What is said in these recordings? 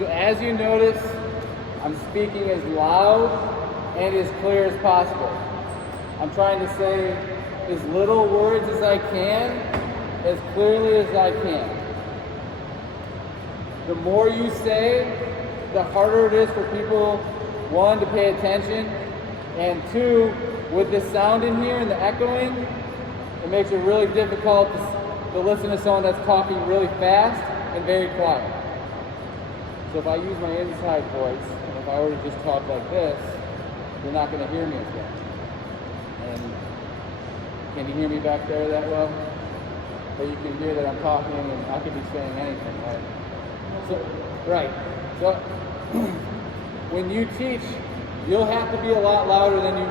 So as you notice, I'm speaking as loud and as clear as possible. I'm trying to say as little words as I can, as clearly as I can. The more you say, the harder it is for people, one, to pay attention, and two, with the sound in here and the echoing, it makes it really difficult to listen to someone that's talking really fast and very quiet. So if I use my inside voice, and if I were to just talk like this, you're not going to hear me as well. And can you hear me back there that well? But you can hear that I'm talking and I could be saying anything, right? So when you teach, you'll have to be a lot louder than you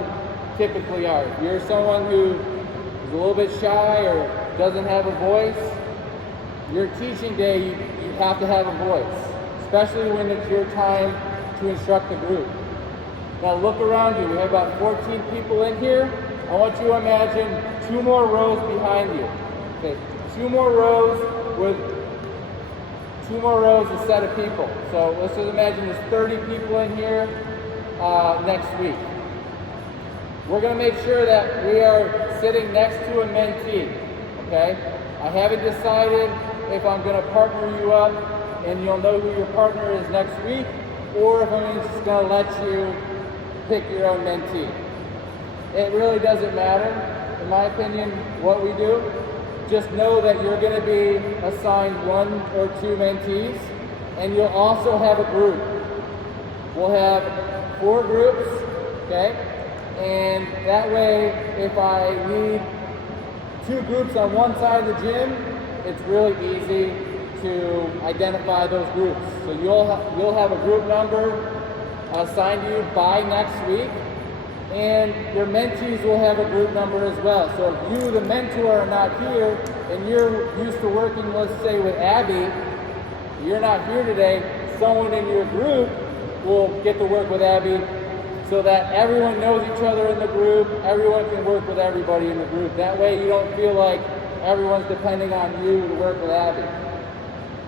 typically are. If you're someone who is a little bit shy or doesn't have a voice, your teaching day, you have to have a voice, especially when it's your time to instruct the group. Now look around you. We have about 14 people in here. I want you to imagine 2 more rows behind you. Okay, 2 more rows with 2 more rows, a set of people. So let's just imagine there's 30 people in here next week. We're going to make sure that we are sitting next to a mentee, okay? I haven't decided if I'm going to partner you up and you'll know who your partner is next week, or if I'm just going to let you pick your own mentee. It really doesn't matter, in my opinion, what we do. Just know that you're going to be assigned 1 or 2 mentees, and you'll also have a group. We'll have 4 groups, okay? And that way, if I need 2 groups on one side of the gym, it's really easy to identify those groups. So you'll have a group number assigned to you by next week, and your mentees will have a group number as well. So if you, the mentor, are not here, and you're used to working, let's say, with Abby, you're not here today, someone in your group will get to work with Abby so that everyone knows each other in the group, everyone can work with everybody in the group. That way you don't feel like everyone's depending on you to work with Abby.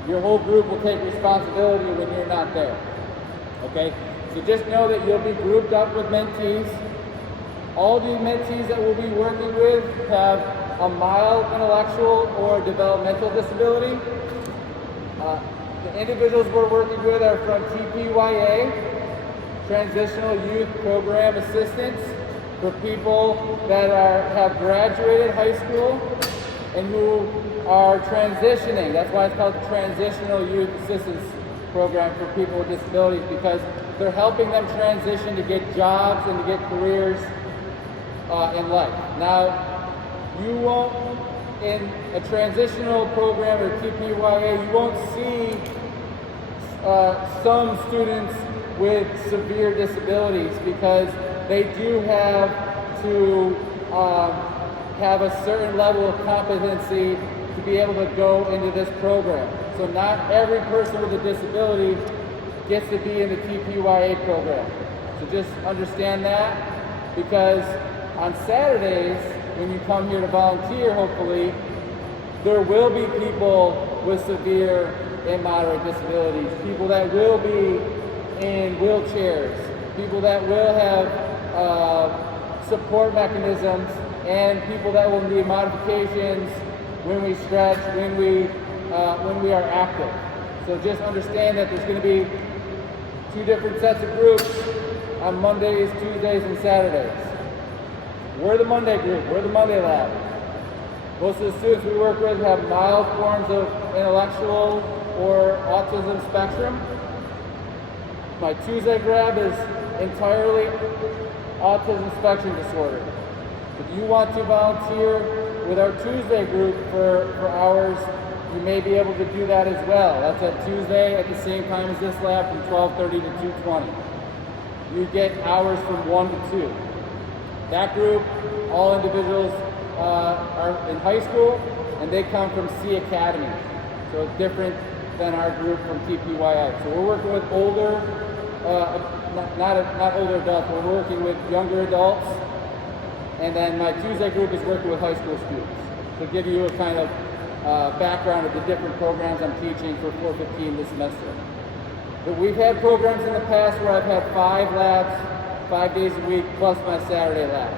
Your whole group will take responsibility when you're not there. Okay? So just know that you'll be grouped up with mentees. All the mentees that we'll be working with have a mild intellectual or developmental disability. The individuals we're working with are from TPYA, Transitional Youth Program Assistants, for people that have graduated high school and who are transitioning. That's why it's called the Transitional Youth Assistance Program for people with disabilities, because they're helping them transition to get jobs and to get careers in life. Now, you won't, in a transitional program or TPYA, you won't see some students with severe disabilities, because they do have to have a certain level of competency to be able to go into this program. So not every person with a disability gets to be in the TPYA program. So just understand that, because on Saturdays, when you come here to volunteer, hopefully, there will be people with severe and moderate disabilities, people that will be in wheelchairs, people that will have support mechanisms, and people that will need modifications when we stretch, when we are active. So just understand that there's going to be 2 different sets of groups on Mondays, Tuesdays, and Saturdays. We're the Monday group, we're the Monday lab. Most of the students we work with have mild forms of intellectual or autism spectrum. My Tuesday grab is entirely autism spectrum disorder. If you want to volunteer with our Tuesday group for hours, you may be able to do that as well. That's at Tuesday at the same time as this lab, from 12:30 to 2:20. You get hours from 1 to 2. That group, all individuals are in high school, and they come from C Academy. So it's different than our group from TPYA. So we're working with older, not older adults, but we're working with younger adults. And then my Tuesday group is working with high school students. To give you a kind of background of the different programs I'm teaching for 415 this semester. But we've had programs in the past where I've had 5 labs, 5 days a week, plus my Saturday lab.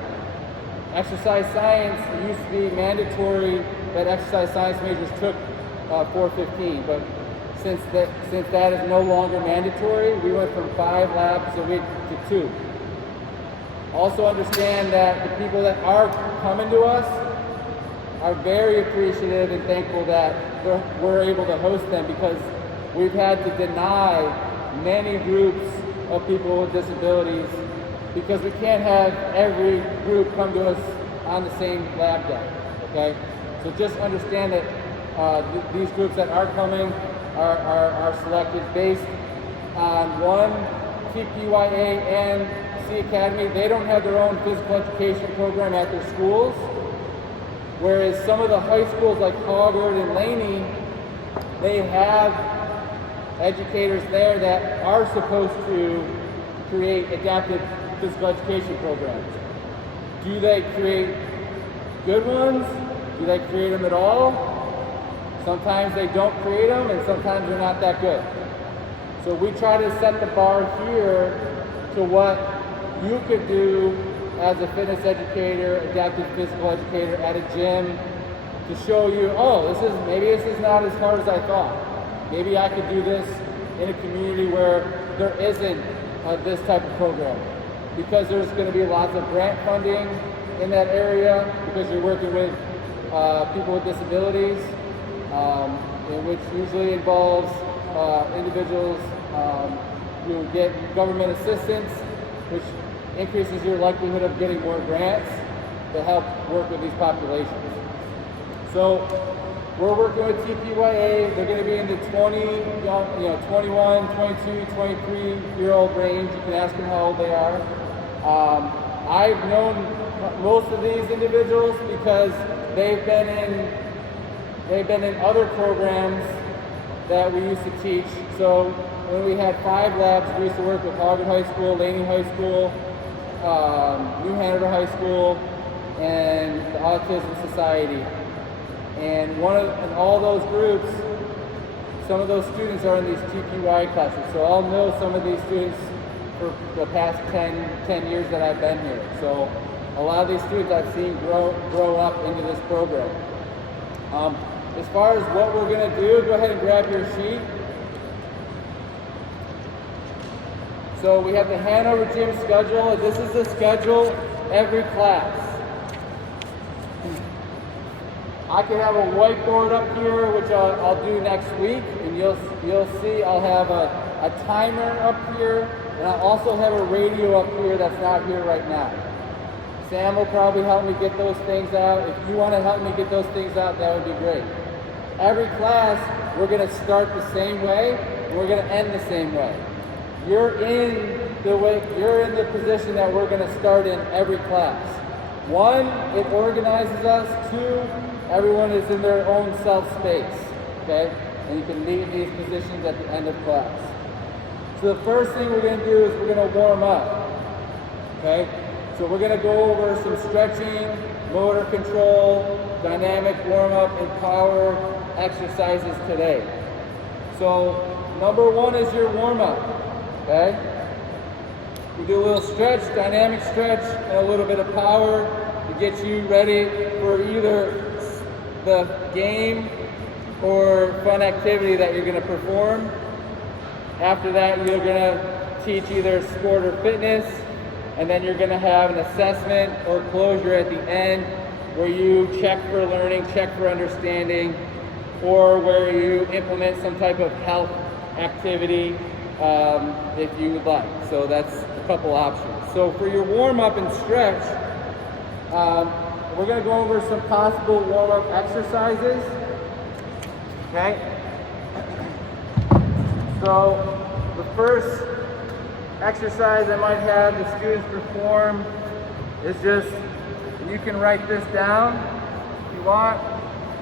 Exercise science, it used to be mandatory that exercise science majors took 415, but since that is no longer mandatory, we went from 5 labs a week to 2. Also understand that the people that are coming to us are very appreciative and thankful that we're able to host them, because we've had to deny many groups of people with disabilities because we can't have every group come to us on the same lab day, okay? So just understand that these groups that are coming are selected based on one, TPYA and C Academy. They don't have their own physical education program at their schools, whereas some of the high schools like Hoggard and Laney, they have educators there that are supposed to create adaptive physical education programs. Do they create good ones? Do they create them at all? Sometimes they don't create them, and sometimes they're not that good. So we try to set the bar here to what you could do as a fitness educator, adaptive physical educator at a gym, to show you, oh, maybe this is not as hard as I thought. Maybe I could do this in a community where there isn't this type of program, because there's going to be lots of grant funding in that area, because you're working with people with disabilities, which usually involves individuals who get government assistance, which increases your likelihood of getting more grants to help work with these populations. So we're working with TPYA. They're going to be in the 21, 22, 23-year-old range. You can ask them how old they are. I've known most of these individuals because they've been in other programs that we used to teach. So when we had 5 labs, we used to work with Hoggard High School, Laney High School, New Hanover High School, and the Autism Society. And in all those groups, some of those students are in these TPY classes. So I'll know some of these students for the past 10 years that I've been here. So a lot of these students I've seen grow up into this program. As far as what we're going to do, go ahead and grab your sheet. So we have the Hanover Gym schedule. This is the schedule every class. I can have a whiteboard up here, which I'll do next week, and you'll see I'll have a timer up here, and I'll also have a radio up here that's not here right now. Sam will probably help me get those things out. If you want to help me get those things out, that would be great. Every class, we're going to start the same way, and we're going to end the same way. You're in the position that we're going to start in every class. 1, it organizes us. 2, everyone is in their own self-space, okay? And you can leave these positions at the end of class. So the first thing we're going to do is we're going to warm up, okay? So we're going to go over some stretching, motor control, dynamic warm-up, and power exercises today. So number 1 is your warm-up, okay? We do a little stretch, dynamic stretch, and a little bit of power to get you ready for either the game or fun activity that you're going to perform. After that, you're going to teach either sport or fitness, and then you're going to have an assessment or closure at the end where you check for learning, check for understanding, or where you implement some type of health activity if you would like. So that's a couple options. So for your warm-up and stretch, we're going to go over some possible warm-up exercises, okay? So the first exercise I might have the students perform is just, you can write this down if you want,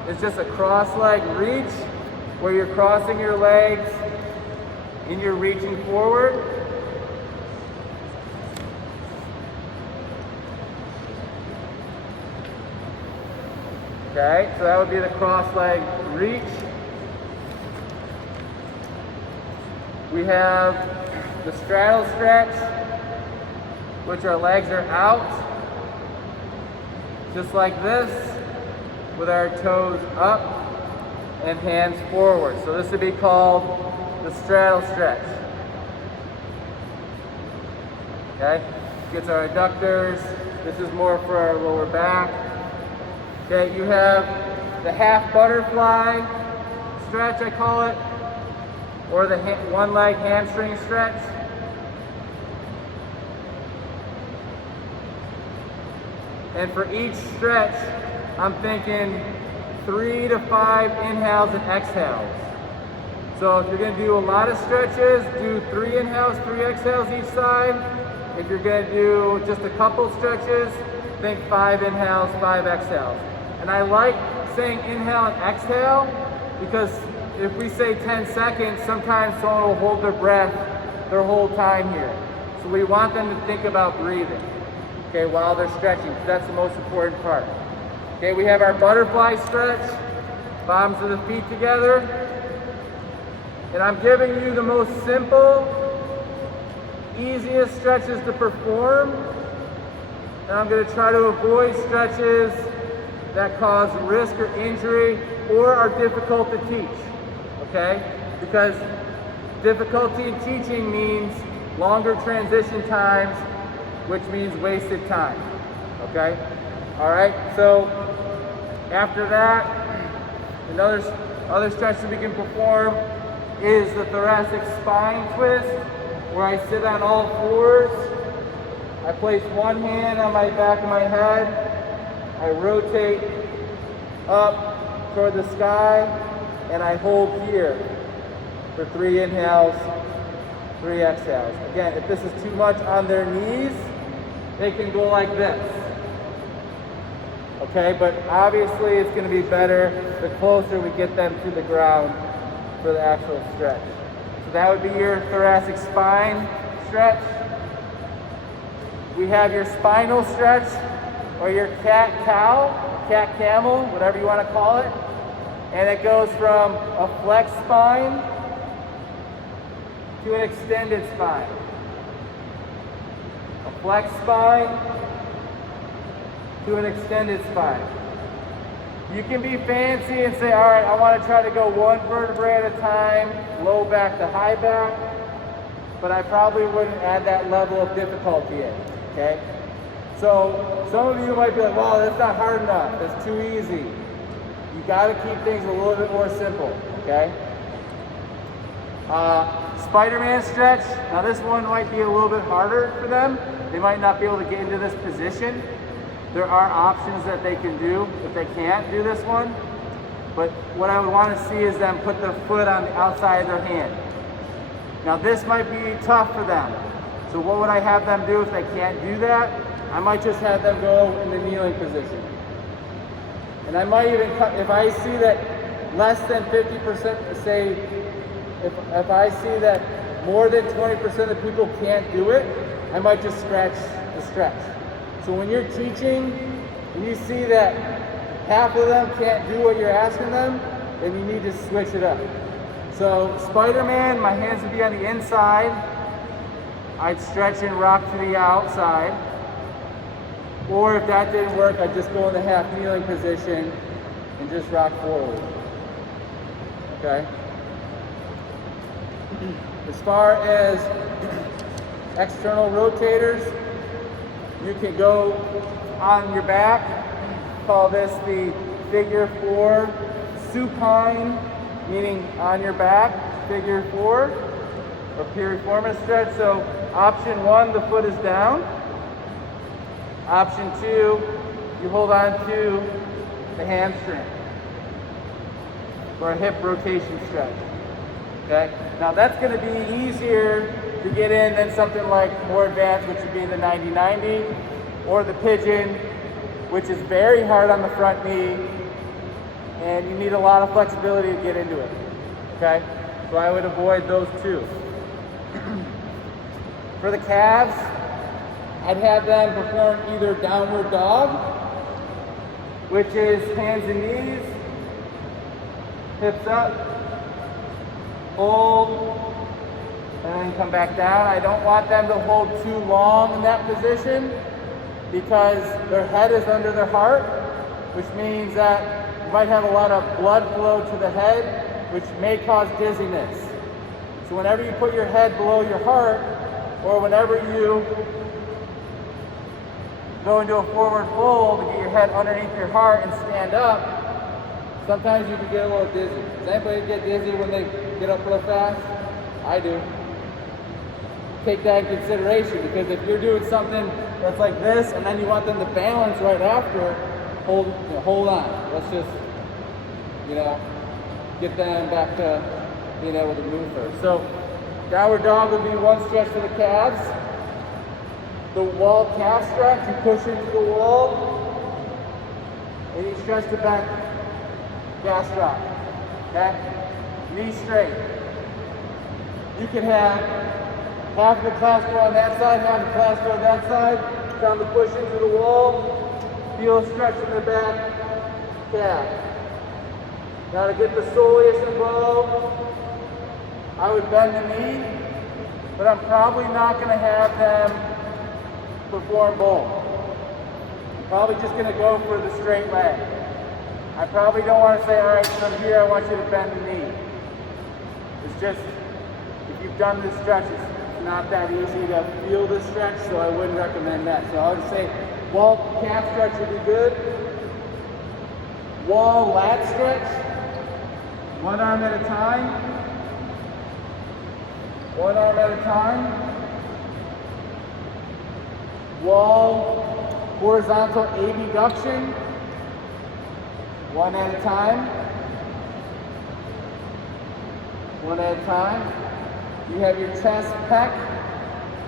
it's just a cross-leg reach where you're crossing your legs and you're reaching forward. Okay, so that would be the cross leg reach. We have the straddle stretch, which our legs are out, just like this, with our toes up and hands forward. So this would be called the straddle stretch. Okay, gets our adductors. This is more for our lower back. Okay, you have the half butterfly stretch, I call it, or the one leg hamstring stretch. And for each stretch, I'm thinking 3 to 5 inhales and exhales. So if you're going to do a lot of stretches, do 3 inhales, 3 exhales each side. If you're going to do just a couple stretches, think 5 inhales, 5 exhales. And I like saying inhale and exhale because if we say 10 seconds, sometimes someone will hold their breath their whole time here. So we want them to think about breathing, okay, while they're stretching, because that's the most important part. Okay, we have our butterfly stretch, bottoms of the feet together. And I'm giving you the most simple, easiest stretches to perform. And I'm going to try to avoid stretches that cause risk or injury or are difficult to teach, okay? Because difficulty in teaching means longer transition times, which means wasted time, okay? All right, so after that, other stretches we can perform is the thoracic spine twist, where I sit on all fours. I place one hand on my back of my head. I rotate up toward the sky, and I hold here for 3 inhales, 3 exhales. Again, if this is too much on their knees, they can go like this. Okay, but obviously it's going to be better the closer we get them to the ground for the actual stretch. So that would be your thoracic spine stretch. We have your spinal stretch, or your cat-cow, cat-camel, whatever you want to call it. And it goes from a flexed spine to an extended spine. A flexed spine to an extended spine. You can be fancy and say, all right, I want to try to go 1 vertebrae at a time, low back to high back, but I probably wouldn't add that level of difficulty in, okay? So some of you might be like, well, that's not hard enough, that's too easy. You got to keep things a little bit more simple, okay? Spider-Man stretch, now this one might be a little bit harder for them. They might not be able to get into this position. There are options that they can do if they can't do this one. But what I would want to see is them put their foot on the outside of their hand. Now this might be tough for them. So what would I have them do if they can't do that? I might just have them go in the kneeling position. And I might even cut, if I see that less than 50%, say, if I see that more than 20% of people can't do it, I might just scratch the stretch. So when you're teaching and you see that half of them can't do what you're asking them, then you need to switch it up. So Spider-Man, my hands would be on the inside. I'd stretch and rock to the outside. Or if that didn't work, I'd just go in the half kneeling position and just rock forward. Okay? As far as external rotators, you can go on your back, call this the figure 4 supine, meaning on your back, figure 4, or piriformis stretch. So option 1, the foot is down. Option 2, you hold on to the hamstring, or a hip rotation stretch. Okay? Now that's going to be easier to get in than something like more advanced, which would be the 90-90, or the pigeon, which is very hard on the front knee, and you need a lot of flexibility to get into it. Okay? So I would avoid those two. For the calves, I'd have them perform either downward dog, which is hands and knees, hips up, hold, and then come back down. I don't want them to hold too long in that position because their head is under their heart, which means that you might have a lot of blood flow to the head, which may cause dizziness. So whenever you put your head below your heart, or whenever you go into a forward fold to get your head underneath your heart and stand up, sometimes you can get a little dizzy. Does anybody get dizzy when they get up real fast? I do. Take that in consideration, because if you're doing something that's like this and then you want them to balance right after, hold on. Let's just, get them back to being able to move first. So downward dog would be one stretch for the calves. The wall calf stretch, you push into the wall and you stretch the back calf drop. Okay? Knee straight. You can have half of the class go on that side, half of the class go on that side. Time to push into the wall. Feel a stretch in the back calf. Now to get the soleus above, I would bend the knee, but I'm probably not going to have them perform both. I'm probably just going to go for the straight leg. I probably don't want to say, all right, from here I want you to bend the knee. It's just, if you've done this stretch, it's not that easy to feel this stretch, so I wouldn't recommend that. So I would say wall calf stretch would be good. Wall lat stretch, one arm at a time. One arm at a time. Wall horizontal abduction, one at a time. One at a time. You have your chest pec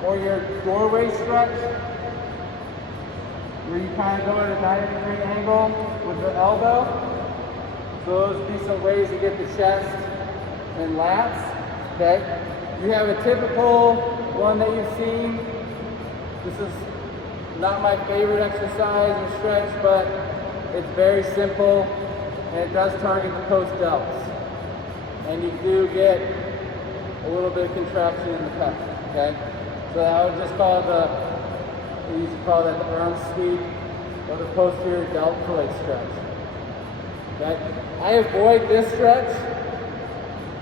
or your doorway stretch, where you kind of go at a 90-degree angle with the elbow. So those would be some ways to get the chest and lats. Okay. You have a typical one that you've seen. This is not my favorite exercise or stretch, but it's very simple and it does target the post delts. And you do get a little bit of contraction in the pec, okay? So I would just call we used to call that the arm sweep or the posterior deltoid stretch. Okay? I avoid this stretch.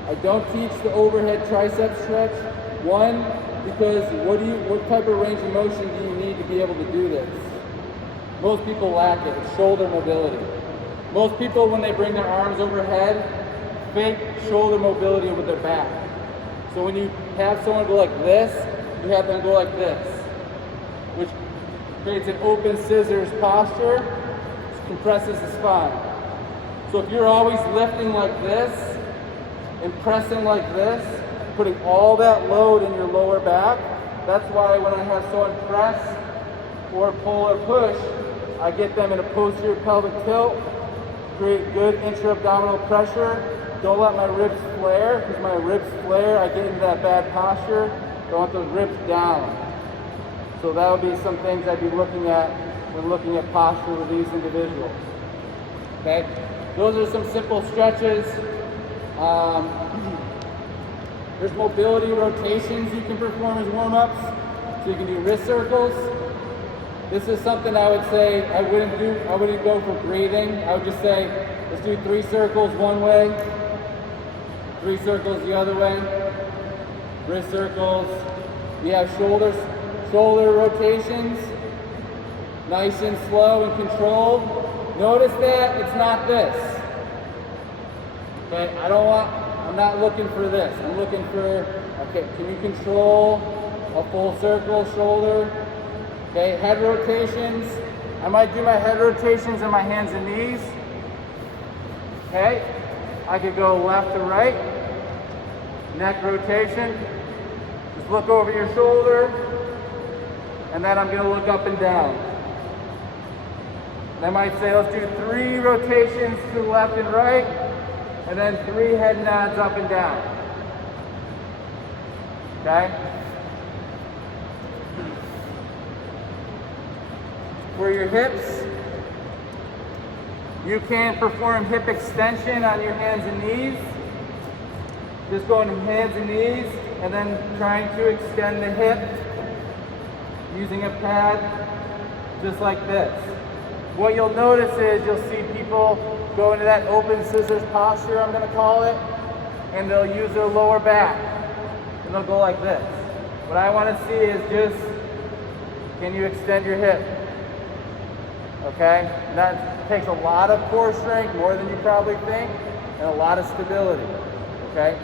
I don't teach the overhead tricep stretch. One, because what type of range of motion do you need to be able to do this? Most people lack it. It's shoulder mobility. Most people, when they bring their arms overhead, fake shoulder mobility with their back. So when you have someone go like this, you have them go like this, which creates an open scissors posture, which compresses the spine. So if you're always lifting like this and pressing like this, putting all that load in your lower back, that's why when I have someone press or pull or push, I get them in a posterior pelvic tilt, create good intra-abdominal pressure. Don't let my ribs flare, because my ribs flare, I get into that bad posture. I want those ribs down. So that would be some things I'd be looking at when looking at posture with these individuals. Okay, those are some simple stretches. There's mobility rotations you can perform as warm-ups. So you can do wrist circles. This is something I would say I wouldn't go for breathing. I would just say, let's do 3 circles one way, 3 circles the other way, wrist circles. We have shoulder rotations, nice and slow and controlled. Notice that it's not this. Okay, I'm not looking for this. I'm looking for, okay, can you control a full circle shoulder? Okay, head rotations. I might do my head rotations in my hands and knees. Okay, I could go left to right. Neck rotation. Just look over your shoulder. And then I'm going to look up and down. And I might say, let's do 3 rotations to the left and right. And then 3 head nods up and down. Okay? For your hips, you can perform hip extension on your hands and knees. just going hands and knees and then trying to extend the hip using a pad just like this. What you'll notice is you'll see people go into that open scissors posture, I'm going to call it, and they'll use their lower back and they'll go like this. What I want to see is just, can you extend your hip? Okay? And that takes a lot of core strength, more than you probably think, and a lot of stability. Okay?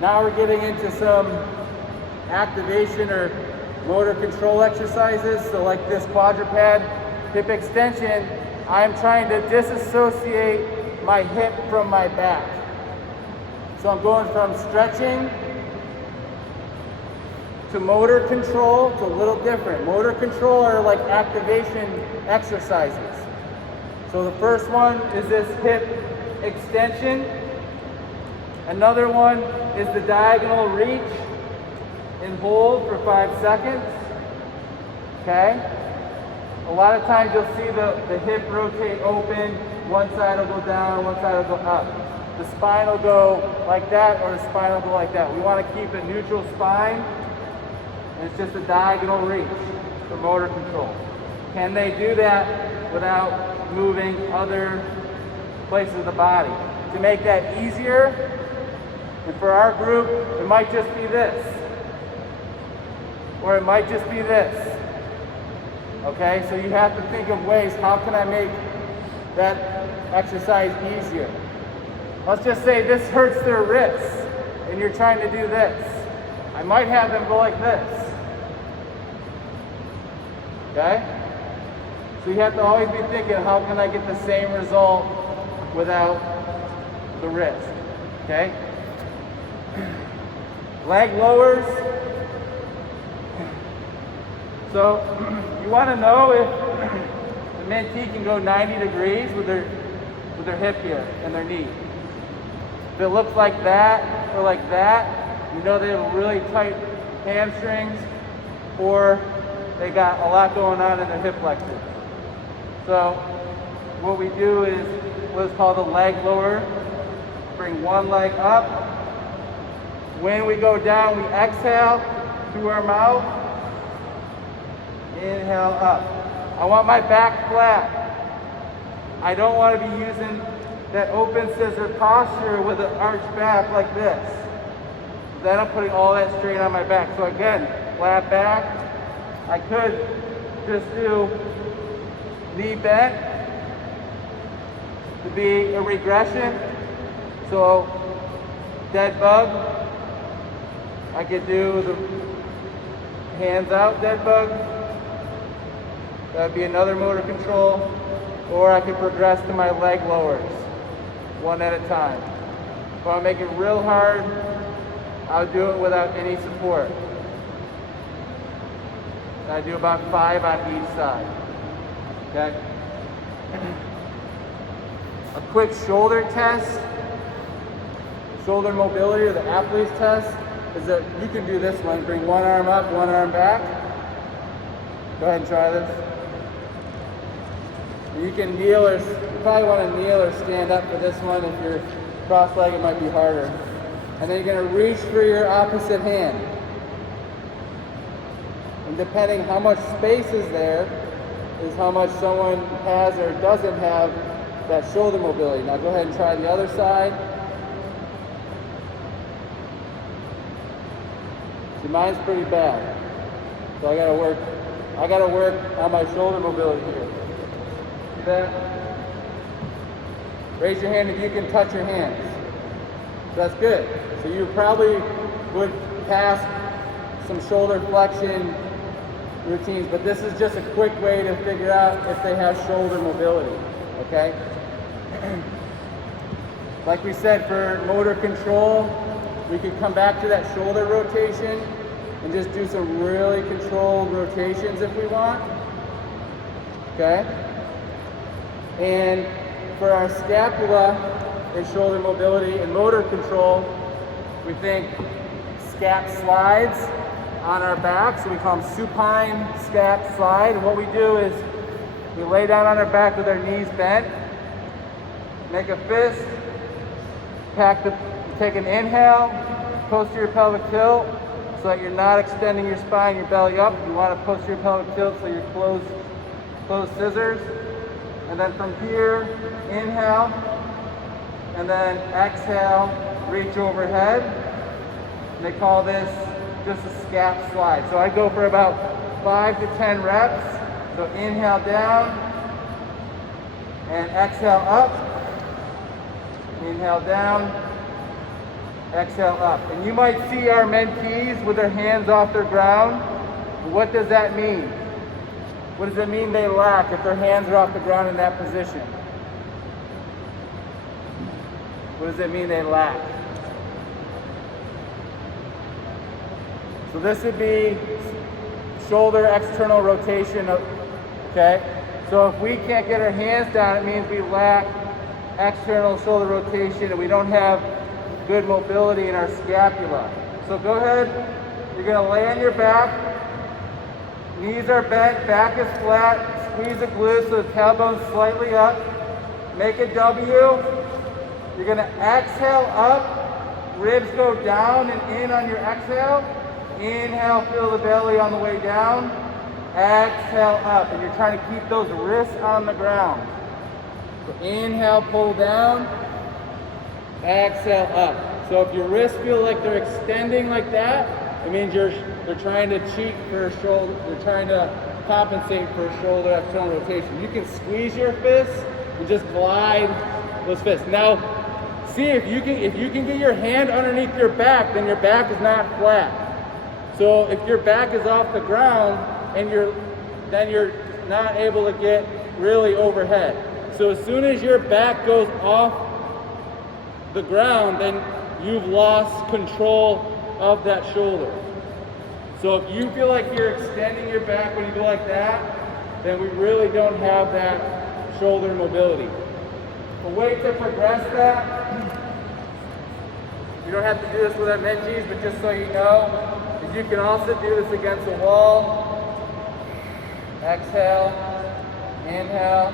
Now we're getting into some activation or motor control exercises. So like this quadruped hip extension, I'm trying to disassociate my hip from my back. So I'm going from stretching to motor control. It's a little different. Motor control are like activation exercises. So the first one is this hip extension. Another one is the diagonal reach and hold for 5 seconds. Okay? A lot of times you'll see the hip rotate open, one side will go down, one side will go up. The spine will go like that, or the spine will go like that. We want to keep a neutral spine, and it's just a diagonal reach for motor control. Can they do that without moving other places of the body? To make that easier, and for our group, it might just be this. Or it might just be this. Okay, so you have to think of ways, how can I make that exercise easier? Let's just say this hurts their wrists, and you're trying to do this. I might have them go like this. Okay? So you have to always be thinking, how can I get the same result without the wrist? Okay? Leg lowers. So you want to know if the mentee can go 90 degrees with their hip here and their knee. If it looks like that or like that, you know they have really tight hamstrings, or they got a lot going on in their hip flexors. So what we do is what's called a leg lower. Bring one leg up. When we go down, we exhale through our mouth. Inhale up. I want my back flat. I don't want to be using that open scissor posture with an arched back like this. Then I'm putting all that strain on my back. So again, flat back. I could just do knee bent to be a regression. So dead bug. I could do the hands out dead bug. That would be another motor control. Or I could progress to my leg lowers, one at a time. If I make it real hard, I'll do it without any support. And I do about 5 on each side. Okay? A quick shoulder test, shoulder mobility, or the athlete's test, is that you can do this one. Bring one arm up, one arm back. Go ahead and try this. You can kneel, or you probably want to kneel or stand up for this one. If you're cross-legged, it might be harder. And then you're going to reach for your opposite hand. And depending how much space is there, is how much someone has or doesn't have that shoulder mobility. Now go ahead and try the other side. See, mine's pretty bad. So I gotta work on my shoulder mobility here. See that? Raise your hand if you can touch your hands. So that's good. So you probably would pass some shoulder flexion routines, but this is just a quick way to figure out if they have shoulder mobility, okay? Like we said, for motor control, we can come back to that shoulder rotation and just do some really controlled rotations if we want, okay? And for our scapula and shoulder mobility and motor control, we think scap slides on our back, so we call them supine scap slide. And what we do is we lay down on our back with our knees bent, make a fist, Take an inhale, posterior pelvic tilt, so that you're not extending your spine, your belly up. You want to posterior pelvic tilt so you're closed scissors. And then from here, inhale, and then exhale, reach overhead. And they call this just a scap slide. So I go for about 5 to 10 reps. So inhale down, and exhale up. Inhale down, exhale up. And you might see our mentees with their hands off their ground. What does that mean? What does it mean they lack if their hands are off the ground in that position? What does it mean they lack? So this would be shoulder external rotation, okay? So if we can't get our hands down, it means we lack external shoulder rotation and we don't have good mobility in our scapula. So go ahead, you're gonna lay on your back, knees are bent, back is flat, squeeze the glutes so the tailbone's slightly up, make a W. You're gonna exhale up, ribs go down and in on your exhale. Inhale, feel the belly on the way down. Exhale up, and you're trying to keep those wrists on the ground. So inhale, pull down, exhale up. So if your wrists feel like they're extending like that, it means they're trying to cheat for a shoulder, they're trying to compensate for a shoulder external rotation. You can squeeze your fists and just glide those fists. Now, see if you can get your hand underneath your back, then your back is not flat. So if your back is off the ground and then you're not able to get really overhead. So as soon as your back goes off the ground, then you've lost control of that shoulder. So if you feel like you're extending your back when you go like that, then we really don't have that shoulder mobility. A way to progress that, you don't have to do this with our mentees, but just so you know, is you can also do this against a wall. Exhale, inhale,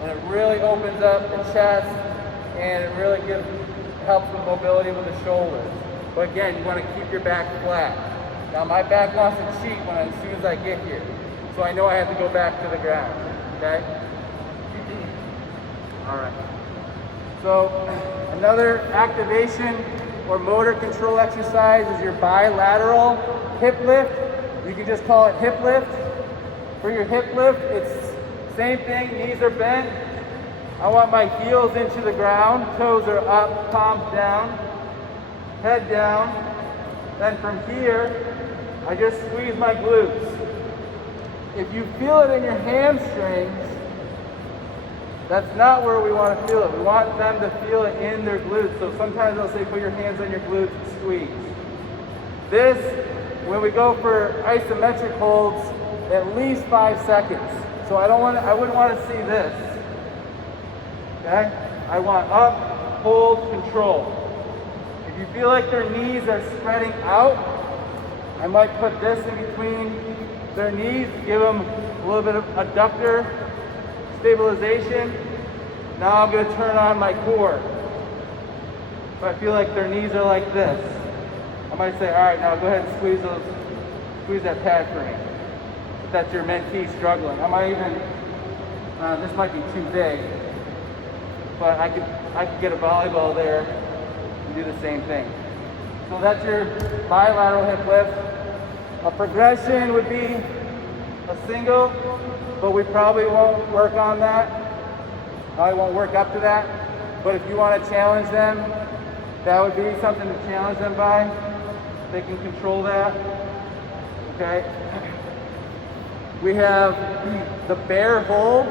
and it really opens up the chest and it really helps with mobility with the shoulders. But again, you want to keep your back flat. Now my back wants to cheat as soon as I get here. So I know I have to go back to the ground, okay? All right. So another activation or motor control exercise is your bilateral hip lift. You can just call it hip lift. For your hip lift, it's same thing, knees are bent. I want my heels into the ground, toes are up, palms down, head down. Then from here, I just squeeze my glutes. If you feel it in your hamstrings, that's not where we want to feel it. We want them to feel it in their glutes. So sometimes I'll say put your hands on your glutes and squeeze. This, when we go for isometric holds, at least 5 seconds. So I wouldn't want to see this. Okay? I want up, hold, control. If you feel like their knees are spreading out, I might put this in between their knees, give them a little bit of adductor stabilization. Now I'm going to turn on my core. If I feel like their knees are like this, I might say, all right, now go ahead and squeeze that pad for me. If that's your mentee struggling. I might even, this might be too big, but I could get a volleyball there and do the same thing. So that's your bilateral hip lift. A progression would be a single, but we probably won't work on that. Probably won't work up to that. But if you want to challenge them, that would be something to challenge them by. They can control that. Okay. We have the bear hold.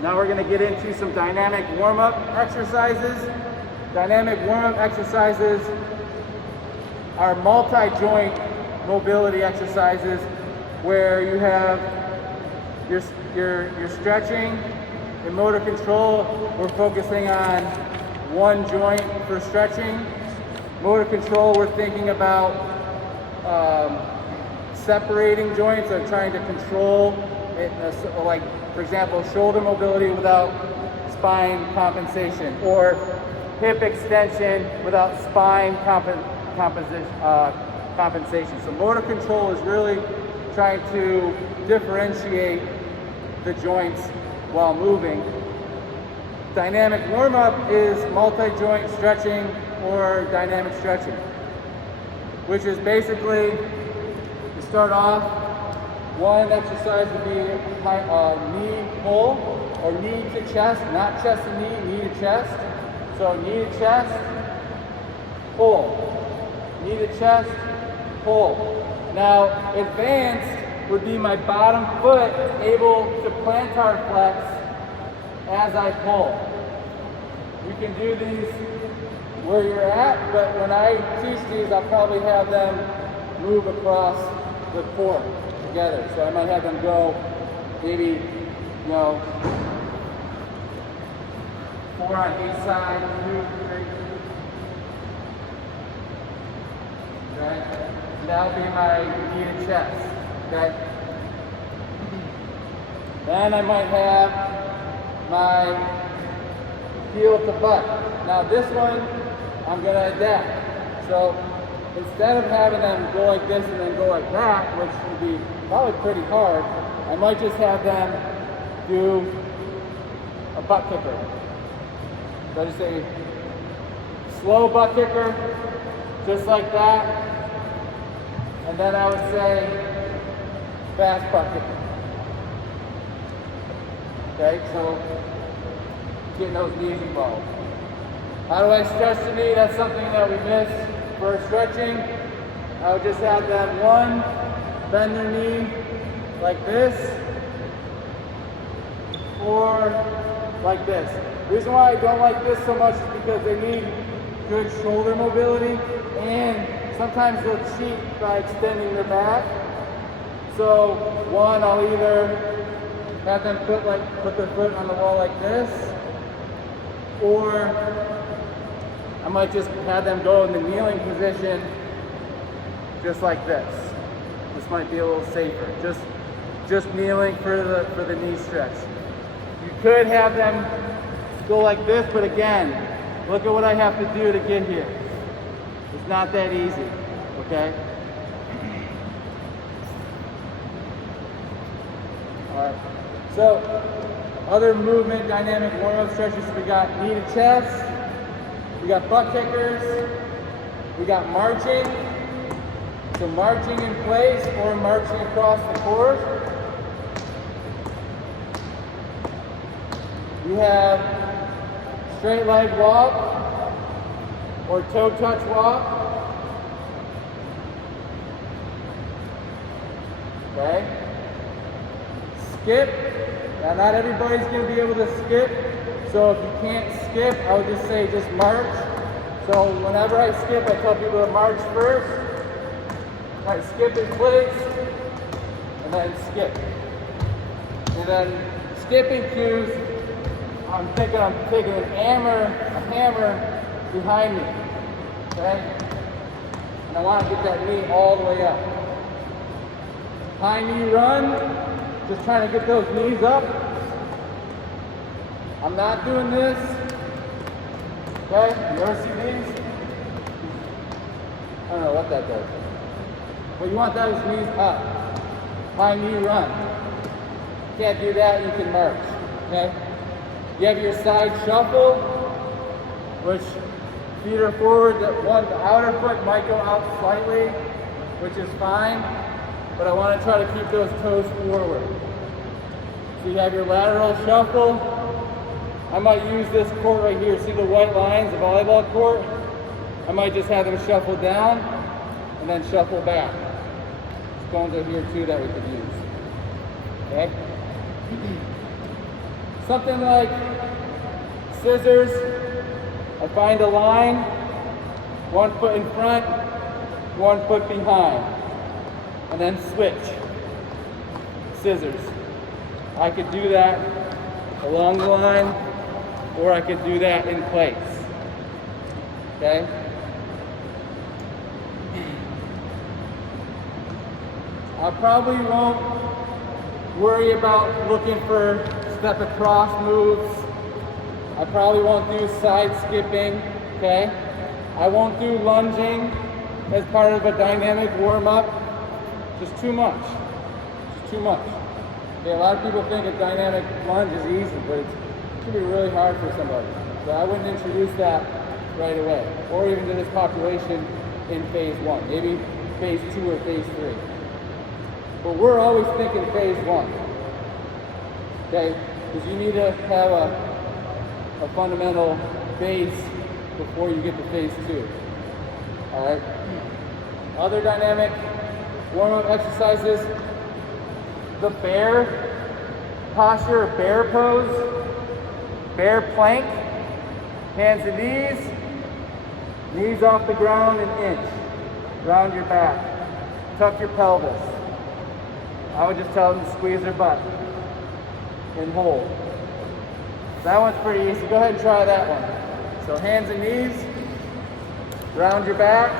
Now we're going to get into some dynamic warm-up exercises. Dynamic warm-up exercises are multi-joint mobility exercises where you have your stretching and motor control. We're focusing on one joint for stretching. Motor control, we're thinking about separating joints or trying to control it, like for example shoulder mobility without spine compensation, or hip extension without spine compensation. So motor control is really trying to differentiate the joints while moving. Dynamic warm-up is multi-joint stretching or dynamic stretching, which is basically, you start off, one exercise would be knee pull, or knee to chest, not chest to knee, knee to chest. So knee to chest, pull. Knee to chest, pull. Now, advanced would be my bottom foot able to plantar flex as I pull. You can do these where you're at, but when I teach these, I'll probably have them move across the court together. So I might have them go maybe, 4 on each side, 2, 3. Okay? That'll be my knee to chest. Okay? Then I might have my heel to butt. Now this one, I'm going to adapt. So instead of having them go like this and then go like that, which would be probably pretty hard, I might just have them do a butt kicker. So I just say slow butt kicker, just like that. And then I would say fast butt kicker. Okay, so getting those knees involved. How do I stretch the knee? That's something that we miss for stretching. I would just have them, one, bend their knee like this, or like this. The reason why I don't like this so much is because they need good shoulder mobility, and sometimes they'll cheat by extending their back. So one, I'll either have them put their foot on the wall like this, or I might just have them go in the kneeling position just like this. This might be a little safer. Just kneeling for the knee stretch. You could have them go like this, but again, look at what I have to do to get here. It's not that easy, okay? All right. So, other movement dynamic warm-up stretches, we got knee to chest, we got butt kickers, we got marching. So marching in place or marching across the court. You have straight leg walk or toe touch walk. Okay. Skip. Now not everybody's going to be able to skip. So if you can't skip, I would just say just march. So whenever I skip, I tell people to march first. I skip in place, and then skip. And then skipping cues, I'm taking a hammer behind me, okay? And I want to get that knee all the way up. High knee run, just trying to get those knees up. I'm not doing this, okay? You ever see these? I don't know what that does. But you want those knees up. High knee run. Can't do that, you can march. Okay? You have your side shuffle, which feet are forward. The outer foot might go out slightly, which is fine. But I want to try to keep those toes forward. So you have your lateral shuffle. I might use this court right here. See the white lines, the volleyball court? I might just have them shuffle down and then shuffle back. Stones are here too that we could use. Okay? Something like scissors. I find a line, one foot in front, one foot behind, and then switch. Scissors. I could do that along the line, or I could do that in place. Okay? I probably won't worry about looking for step across moves I probably won't do side skipping, okay? I won't do lunging as part of a dynamic warm-up. Just too much. Just too much. Okay, a lot of people think a dynamic lunge is easy, but it can be really hard for somebody. So I wouldn't introduce that right away, or even to this population in phase 1, maybe phase 2 or phase 3. But we're always thinking phase 1, okay? Because you need to have a fundamental base before you get to phase 2, all right? Other dynamic warm-up exercises, the bear posture, bear pose, bear plank, hands and knees off the ground an inch, round your back, tuck your pelvis. I would just tell them to squeeze their butt and hold. That one's pretty easy. Go ahead and try that one. So hands and knees, round your back.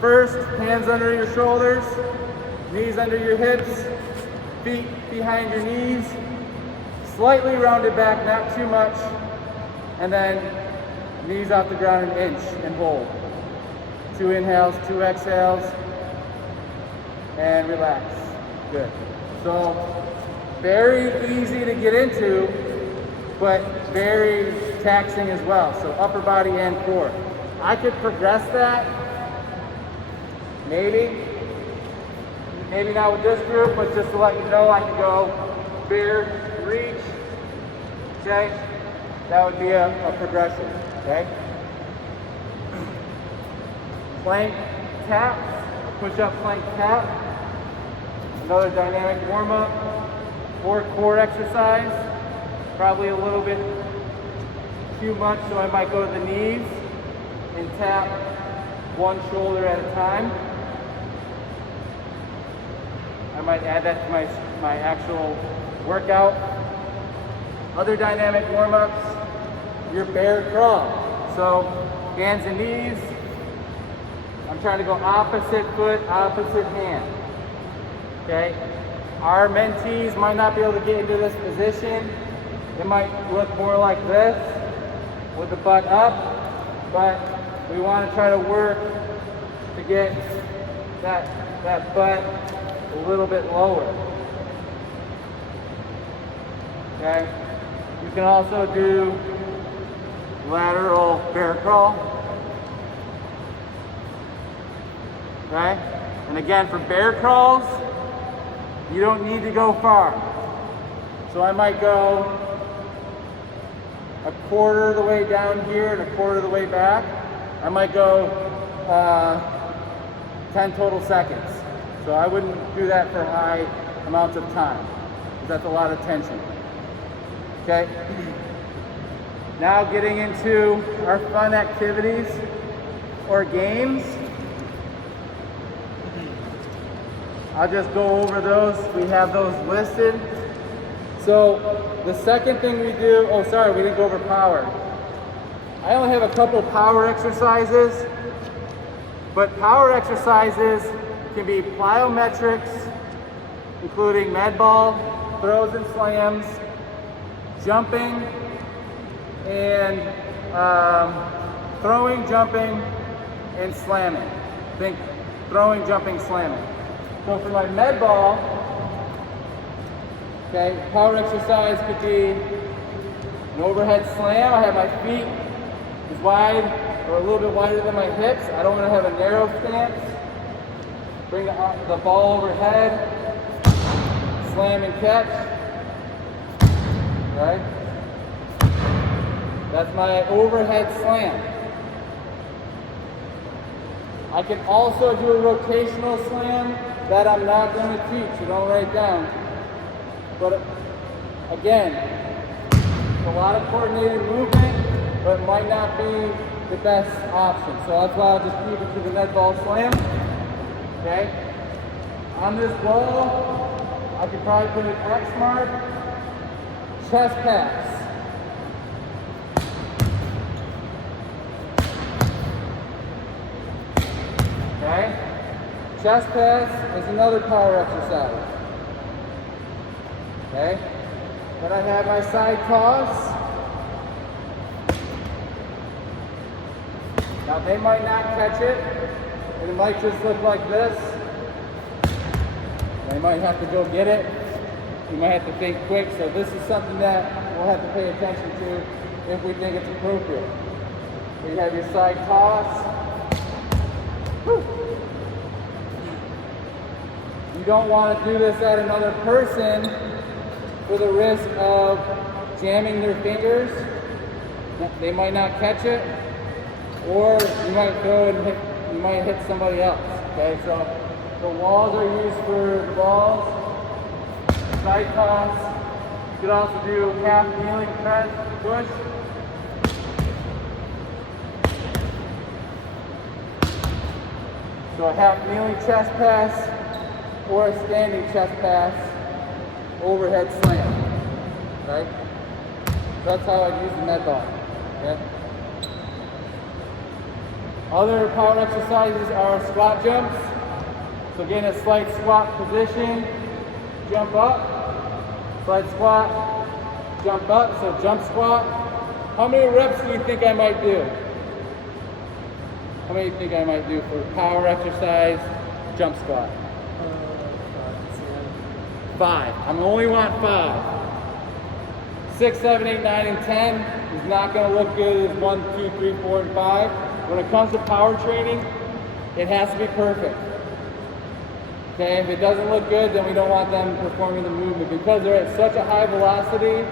First, hands under your shoulders, knees under your hips, feet behind your knees, slightly rounded back, not too much, and then knees off the ground an inch and hold. 2 inhales, 2 exhales, and relax. Good. So very easy to get into, but very taxing as well. So upper body and core. I could progress that, maybe not with this group, but just to let you know, I can go bear, reach, okay? That would be a progression, okay? Plank tap, push up plank tap. Another dynamic warm up or core exercise. Probably a little bit too much, so I might go to the knees and tap one shoulder at a time. I might add that to my actual workout. Other dynamic warm-ups, your bear crawl. So hands and knees. I'm trying to go opposite foot, opposite hand. Okay? Our mentees might not be able to get into this position. It might look more like this with the butt up, but we want to try to work to get that butt a little bit lower. Okay? You can also do lateral bear crawl. Okay? And again, for bear crawls, you don't need to go far. So I might go a quarter of the way down here and a quarter of the way back. I might go 10 total seconds. So I wouldn't do that for high amounts of time, because that's a lot of tension. Okay? Now getting into our fun activities or games. I'll just go over those. We have those listed. So the second thing we do, oh sorry, we didn't go over power. I only have a couple power exercises, but power exercises can be plyometrics, including med ball, throws and slams, jumping, and throwing, jumping, and slamming. Think throwing, jumping, slamming. So for my med ball, okay, power exercise could be an overhead slam. I have my feet as wide or a little bit wider than my hips. I don't want to have a narrow stance. Bring the ball overhead, slam and catch. Right? That's my overhead slam. I can also do a rotational slam that I'm not going to teach, so don't write down. But again, a lot of coordinated movement, but it might not be the best option. So that's why I'll just keep it to the net ball slam. Okay? On this ball, I could probably put an X mark, chest pass. Okay? Chest pass is another power exercise. Okay? Then I have my side toss. Now they might not catch it, and it might just look like this. They might have to go get it. You might have to think quick, so this is something that we'll have to pay attention to if we think it's appropriate. So you have your side toss. Whew. You don't want to do this at another person for the risk of jamming their fingers. They might not catch it, or you might throw it and you might hit somebody else. Okay, so the walls are used for the balls, side toss. You could also do half kneeling press, push. So a half kneeling chest pass or a standing chest pass, overhead slam. Right? That's how I use the med ball. Okay? Other power exercises are squat jumps. So get in a slight squat position, jump up, slight squat, jump up, so jump squat. How many reps do you think I might do? How many do you think I might do for power exercise, jump squat? 5. I only want 5. 6, 7, 8, 9, and 10 is not going to look good as 1, 2, 3, 4, and 5. When it comes to power training, it has to be perfect. Okay, if it doesn't look good, then we don't want them performing the movement because they're at such a high velocity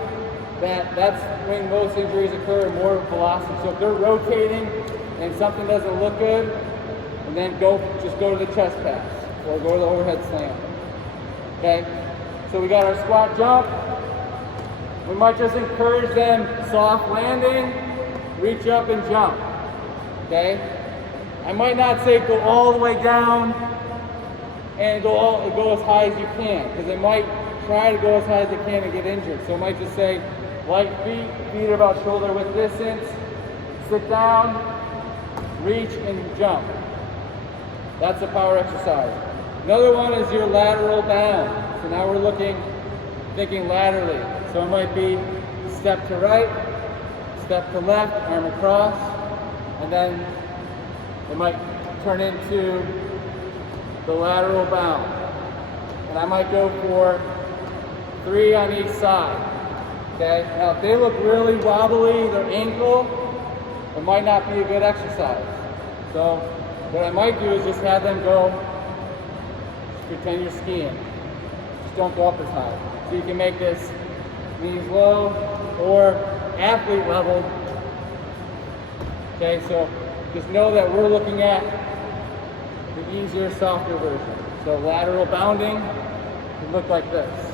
that's when most injuries occur, more velocity. So if they're rotating and something doesn't look good, and then just go to the chest pass or go to the overhead slam. Okay, so we got our squat jump. We might just encourage them soft landing, reach up and jump. Okay, I might not say go all the way down and go as high as you can, because they might try to go as high as they can and get injured. So I might just say light feet are about shoulder width distance, sit down, reach and jump. That's a power exercise. Another one is your lateral bound. So now we're thinking laterally. So it might be step to right, step to left, arm across, and then it might turn into the lateral bound. And I might go for 3 on each side. Okay? Now if they look really wobbly, their ankle, it might not be a good exercise. So what I might do is just have them go, just pretend you're skiing. Just don't go up as high. So you can make this knees low or athlete level. Okay, so just know that we're looking at the easier, softer version. So lateral bounding can look like this.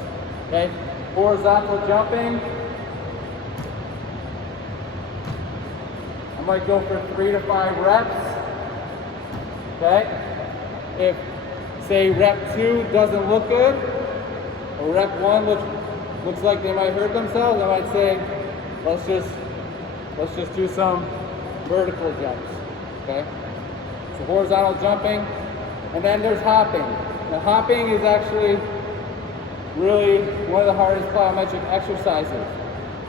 Okay, horizontal jumping. I might go for 3 to 5 reps. Okay, if say rep 2 doesn't look good, or rep 1 looks like they might hurt themselves, I might say let's just do some vertical jumps. Okay, so horizontal jumping, and then there's hopping. Now hopping is actually really one of the hardest plyometric exercises.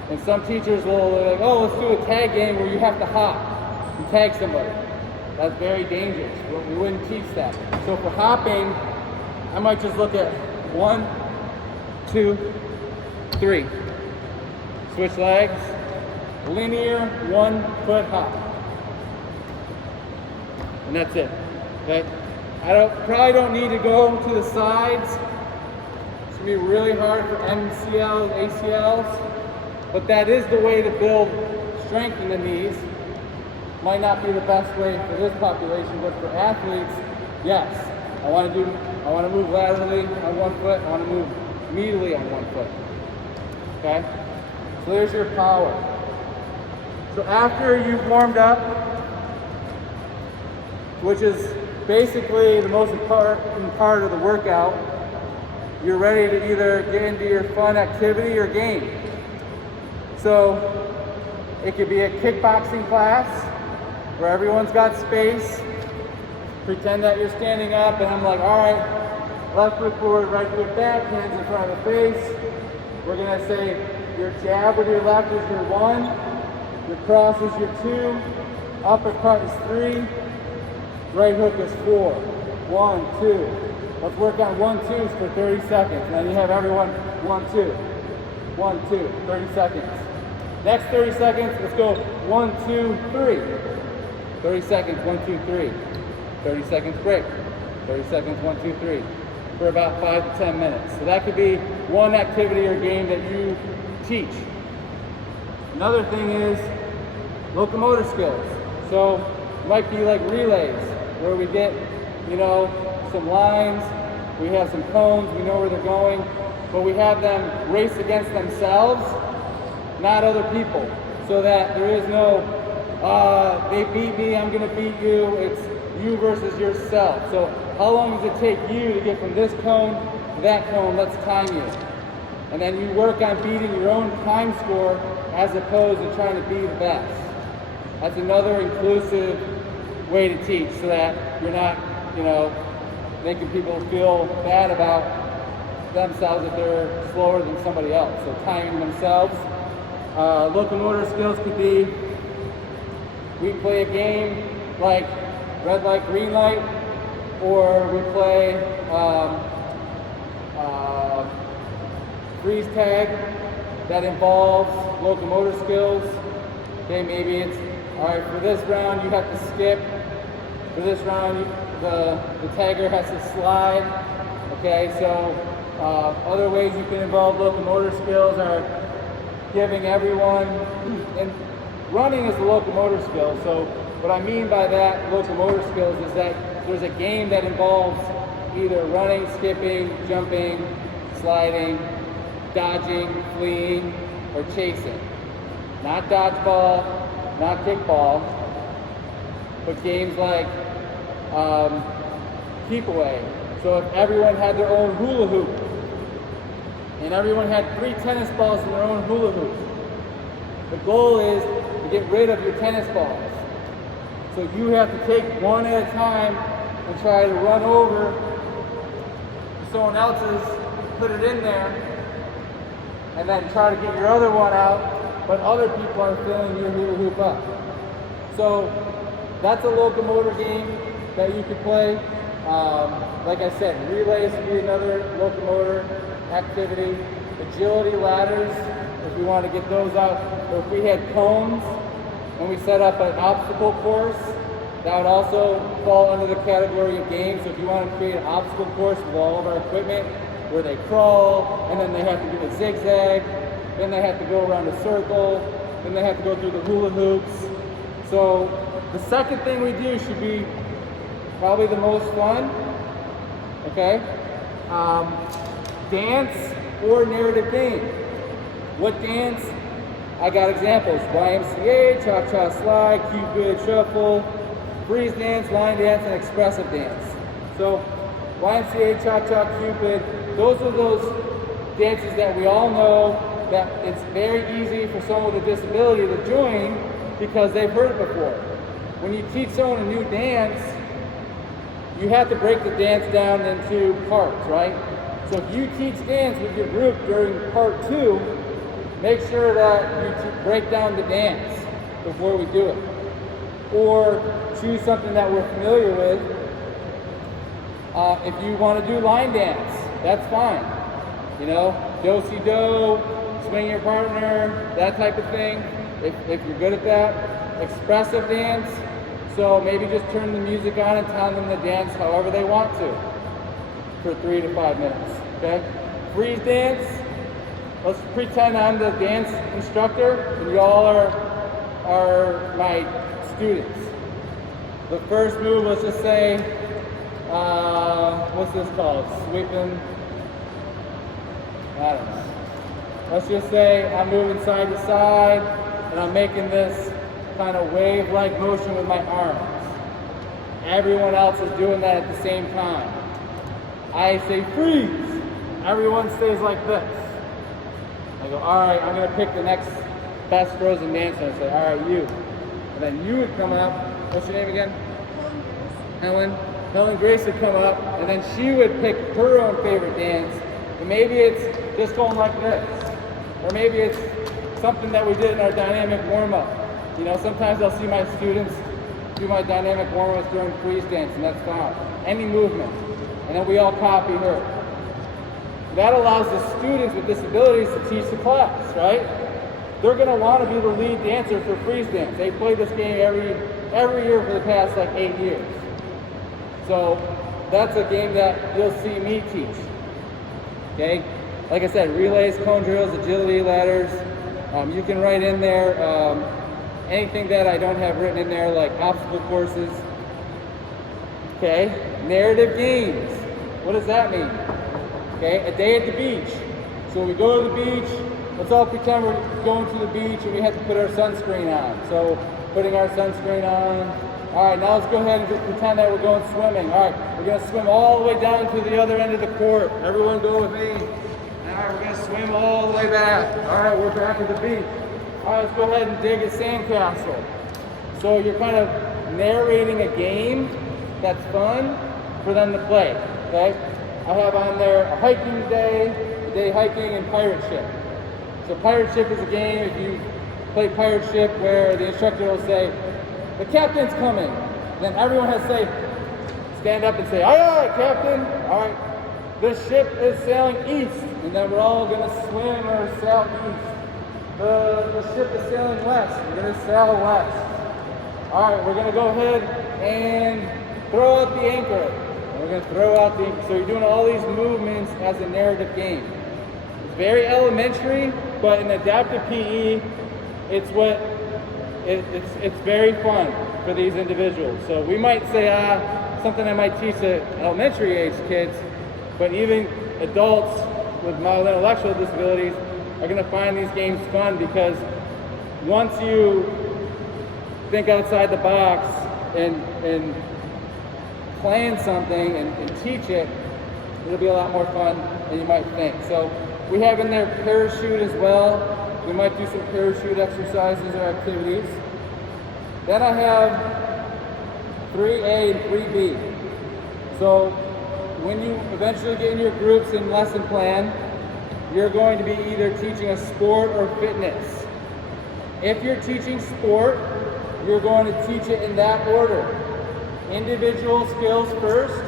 And some teachers will be like, oh, let's do a tag game where you have to hop and tag somebody. That's very dangerous. We wouldn't teach that. So for hopping, I might just look at 1, 2, 3. Switch legs, linear 1-foot hop. And that's it. Okay? Probably don't need to go to the sides. It's gonna be really hard for MCLs, ACLs, but that is the way to build strength in the knees. Might not be the best way for this population, but for athletes, yes. I want to move laterally on 1 foot. I want to move medially on 1 foot. Okay? So there's your power. So after you've warmed up, which is basically the most important part of the workout, you're ready to either get into your fun activity or game. So it could be a kickboxing class where everyone's got space. Pretend that you're standing up and I'm like, all right, left foot forward, right foot back, hands in front of the face. We're gonna say your jab with your left is your 1, your cross is your 2, uppercut is 3, right hook is 4. 1, 2. Let's work on 1-2s for 30 seconds. And then you have everyone 1-2. 1-2, 30 seconds. Next 30 seconds, let's go 1, 2, 3. 30 seconds, 1, 2, 3. 30 seconds break. 30 seconds, 1, 2, 3. For about 5 to 10 minutes. So that could be one activity or game that you teach. Another thing is locomotor skills. So it might be like relays, where we get, some lines, we have some cones, we know where they're going, but we have them race against themselves, not other people, so that there is no, they beat me, I'm gonna beat you. It's you versus yourself. So how long does it take you to get from this cone to that cone? Let's time you. And then you work on beating your own time score as opposed to trying to be the best. That's another inclusive way to teach, so that you're not, making people feel bad about themselves if they're slower than somebody else. So timing themselves. Locomotor skills could be, we play a game like red light, green light, or we play freeze tag that involves locomotor skills. Okay, maybe it's, all right, for this round you have to skip. For this round, the tagger has to slide. Okay, so other ways you can involve locomotor skills are giving everyone, and running is a locomotor skill. So what I mean by that locomotor skills is that there's a game that involves either running, skipping, jumping, sliding, dodging, fleeing, or chasing. Not dodgeball, not kickball, but games like keep away. So if everyone had their own hula hoop, and everyone had 3 tennis balls in their own hula hoop, the goal is to get rid of your tennis balls. So you have to take one at a time and try to run over someone else's, put it in there, and then try to get your other one out, but other people are filling your hula hoop up. So that's a locomotor game that you could play. Like I said, relays would be another locomotor activity. Agility ladders, if we want to get those out. Or if we had cones and we set up an obstacle course, that would also fall under the category of games. So if you want to create an obstacle course with all of our equipment, where they crawl, and then they have to do a zigzag, then they have to go around a circle, then they have to go through the hula hoops. So the second thing we do should be probably the most fun, okay? Dance or narrative game. What dance? I got examples: YMCA, cha-cha slide, Cupid shuffle, freeze dance, line dance, and expressive dance. So YMCA, cha-cha, Cupid, those are those dances that we all know that it's very easy for someone with a disability to join because they've heard it before. When you teach someone a new dance, you have to break the dance down into parts, right? So if you teach dance with your group during part 2, make sure that you break down the dance before we do it. Or choose something that we're familiar with. If you want to do line dance, that's fine. Do-si-do, swing your partner, that type of thing, if you're good at that. Expressive dance, so maybe just turn the music on and tell them to dance however they want to for 3 to 5 minutes, okay? Freeze dance, let's pretend I'm the dance instructor and y'all are my students. The first move, let's just say, what's this called? Sweeping, I don't know. Let's just say I'm moving side to side and I'm making this kind of wave-like motion with my arms. Everyone else is doing that at the same time. I say freeze. Everyone stays like this. I go, all right, I'm gonna pick the next best frozen dancer and say, all right, you. And then you would come up. What's your name again? Helen. Helen Grace would come up, and then she would pick her own favorite dance. And maybe it's just going like this. Or maybe it's something that we did in our dynamic warm-up. Sometimes I'll see my students do my dynamic warm-ups during freeze dance, and that's fine. Any movement. And then we all copy her. That allows the students with disabilities to teach the class, right? They're going to want to be the lead dancer for freeze dance. They play this game every year for the past like 8 years. So that's a game that you'll see me teach. Okay? Like I said, relays, cone drills, agility ladders. You can write in there anything that I don't have written in there, like obstacle courses. Okay? Narrative games. What does that mean? Okay? A day at the beach. So we go to the beach. Let's all pretend we're going to the beach and we have to put our sunscreen on. So putting our sunscreen on. All right, now let's go ahead and just pretend that we're going swimming. All right, we're going to swim all the way down to the other end of the court. Everyone go with me. All right, we're going to swim all the way back. All right, we're back at the beach. All right, let's go ahead and dig a sandcastle. So you're kind of narrating a game that's fun for them to play, okay? I have on there a hiking day, a day hiking, and pirate ship. So pirate ship is a game, if you play pirate ship, where the instructor will say, the captain's coming. Then everyone has to say, stand up and say, aye, aye, captain. All right, the ship is sailing east. And then we're all going to swim or sail east. The ship is sailing west. We're going to sail west. All right, we're going to go ahead and throw out the anchor. And we're going to throw out the anchor. So you're doing all these movements as a narrative game. It's very elementary, but in adaptive PE, it's very fun for these individuals. So we might say, something I might teach the elementary age kids, but even adults with mild intellectual disabilities are going to find these games fun, because once you think outside the box and plan something and teach it, it'll be a lot more fun than you might think. So we have in there parachute as well. We might do some parachute exercises or activities. Then I have 3A and 3B. So when you eventually get in your groups and lesson plan, you're going to be either teaching a sport or fitness. If you're teaching sport, you're going to teach it in that order. Individual skills first,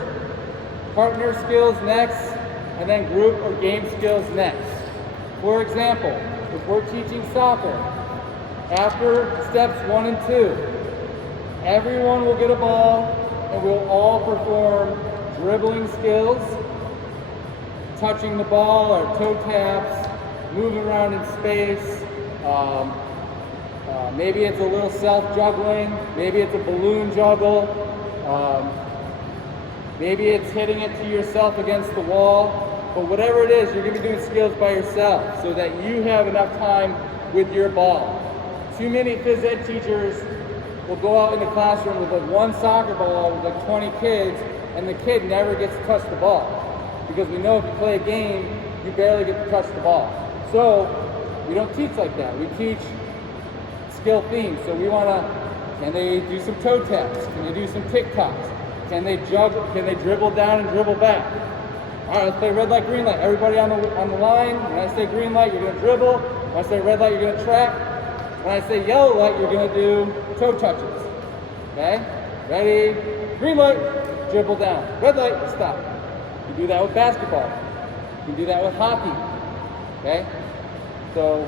partner skills next, and then group or game skills next. For example, if we're teaching soccer, after steps 1 and 2, everyone will get a ball and we'll all perform dribbling skills, touching the ball or toe taps, moving around in space. Maybe it's a little self-juggling, maybe it's a balloon juggle, maybe it's hitting it to yourself against the wall. But whatever it is, you're going to be doing skills by yourself so that you have enough time with your ball. Too many phys ed teachers will go out in the classroom with like one soccer ball with like 20 kids, and the kid never gets to touch the ball. Because we know if you play a game, you barely get to touch the ball. So we don't teach like that. We teach skill themes. So we want to, can they do some toe taps? Can they do some tick-tocks? Can they juggle? Can they dribble down and dribble back? All right, let's play red light, green light. Everybody on the line. When I say green light, you're going to dribble. When I say red light, you're going to trap. When I say yellow light, you're going to do toe touches. Okay? Ready? Green light, dribble down. Red light, stop. You can do that with basketball. You can do that with hockey. Okay? So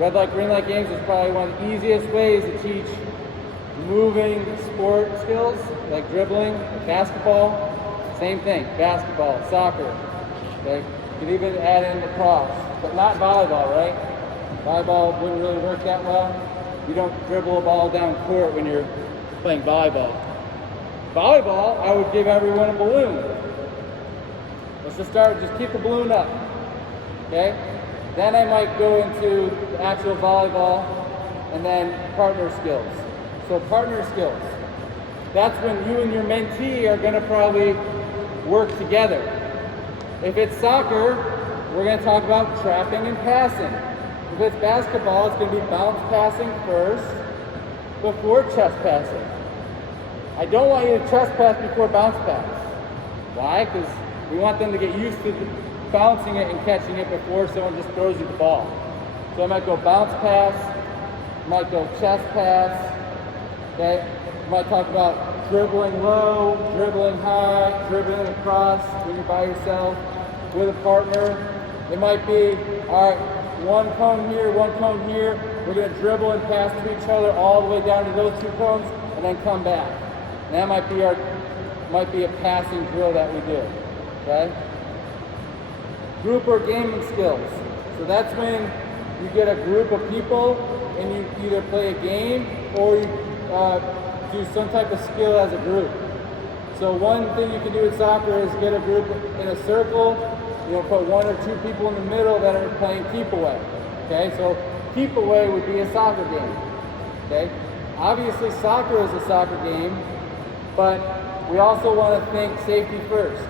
red light, green light games is probably one of the easiest ways to teach moving sport skills, like dribbling, basketball. Same thing, basketball, soccer. Okay? You could even add in lacrosse, but not volleyball, right? Volleyball wouldn't really work that well. You don't dribble a ball down court when you're playing volleyball. Volleyball, I would give everyone a balloon. Let's just start, just keep the balloon up. Okay? Then I might go into the actual volleyball and then partner skills. So partner skills. That's when you and your mentee are going to probably work together. If it's soccer, we're going to talk about trapping and passing. If it's basketball, it's going to be bounce passing first before chest passing. I don't want you to chest pass before bounce pass. Why? Because we want them to get used to bouncing it and catching it before someone just throws you the ball. So I might go bounce pass, might go chest pass, okay? You might talk about dribbling low, dribbling high, dribbling across when you're by yourself with a partner. It might be, all right, one cone here, one cone here. We're going to dribble and pass to each other all the way down to those 2 cones and then come back. And that might be a passing drill that we do, okay? Group or gaming skills. So that's when you get a group of people and you either play a game or you do some type of skill as a group. So one thing you can do in soccer is get a group in a circle, put 1 or 2 people in the middle that are playing keep away, okay? So keep away would be a soccer game, okay? Obviously soccer is a soccer game, but we also want to think safety first.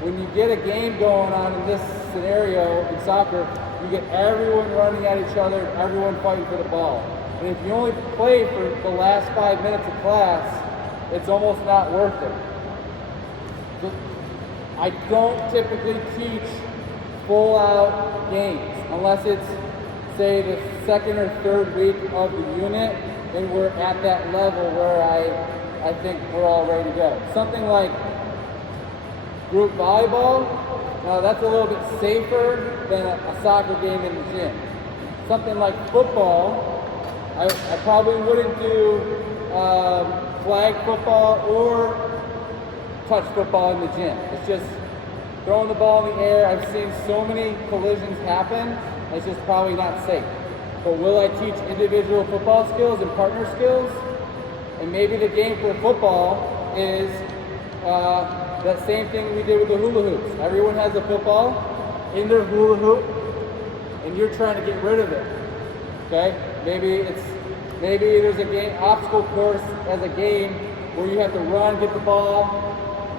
When you get a game going on in this scenario in soccer, you get everyone running at each other, everyone fighting for the ball. And if you only play for the last 5 minutes of class, it's almost not worth it. So I don't typically teach full out games unless it's, say, the 2nd or 3rd week of the unit and we're at that level where I think we're all ready to go. Something like group volleyball, now that's a little bit safer than a soccer game in the gym. Something like football, I probably wouldn't do flag football or touch football in the gym. It's just throwing the ball in the air. I've seen so many collisions happen, it's just probably not safe. But will I teach individual football skills and partner skills? And maybe the game for football is that same thing we did with the hula hoops. Everyone has a football in their hula hoop, and you're trying to get rid of it. Okay? Maybe there's a game obstacle course as a game where you have to run, get the ball,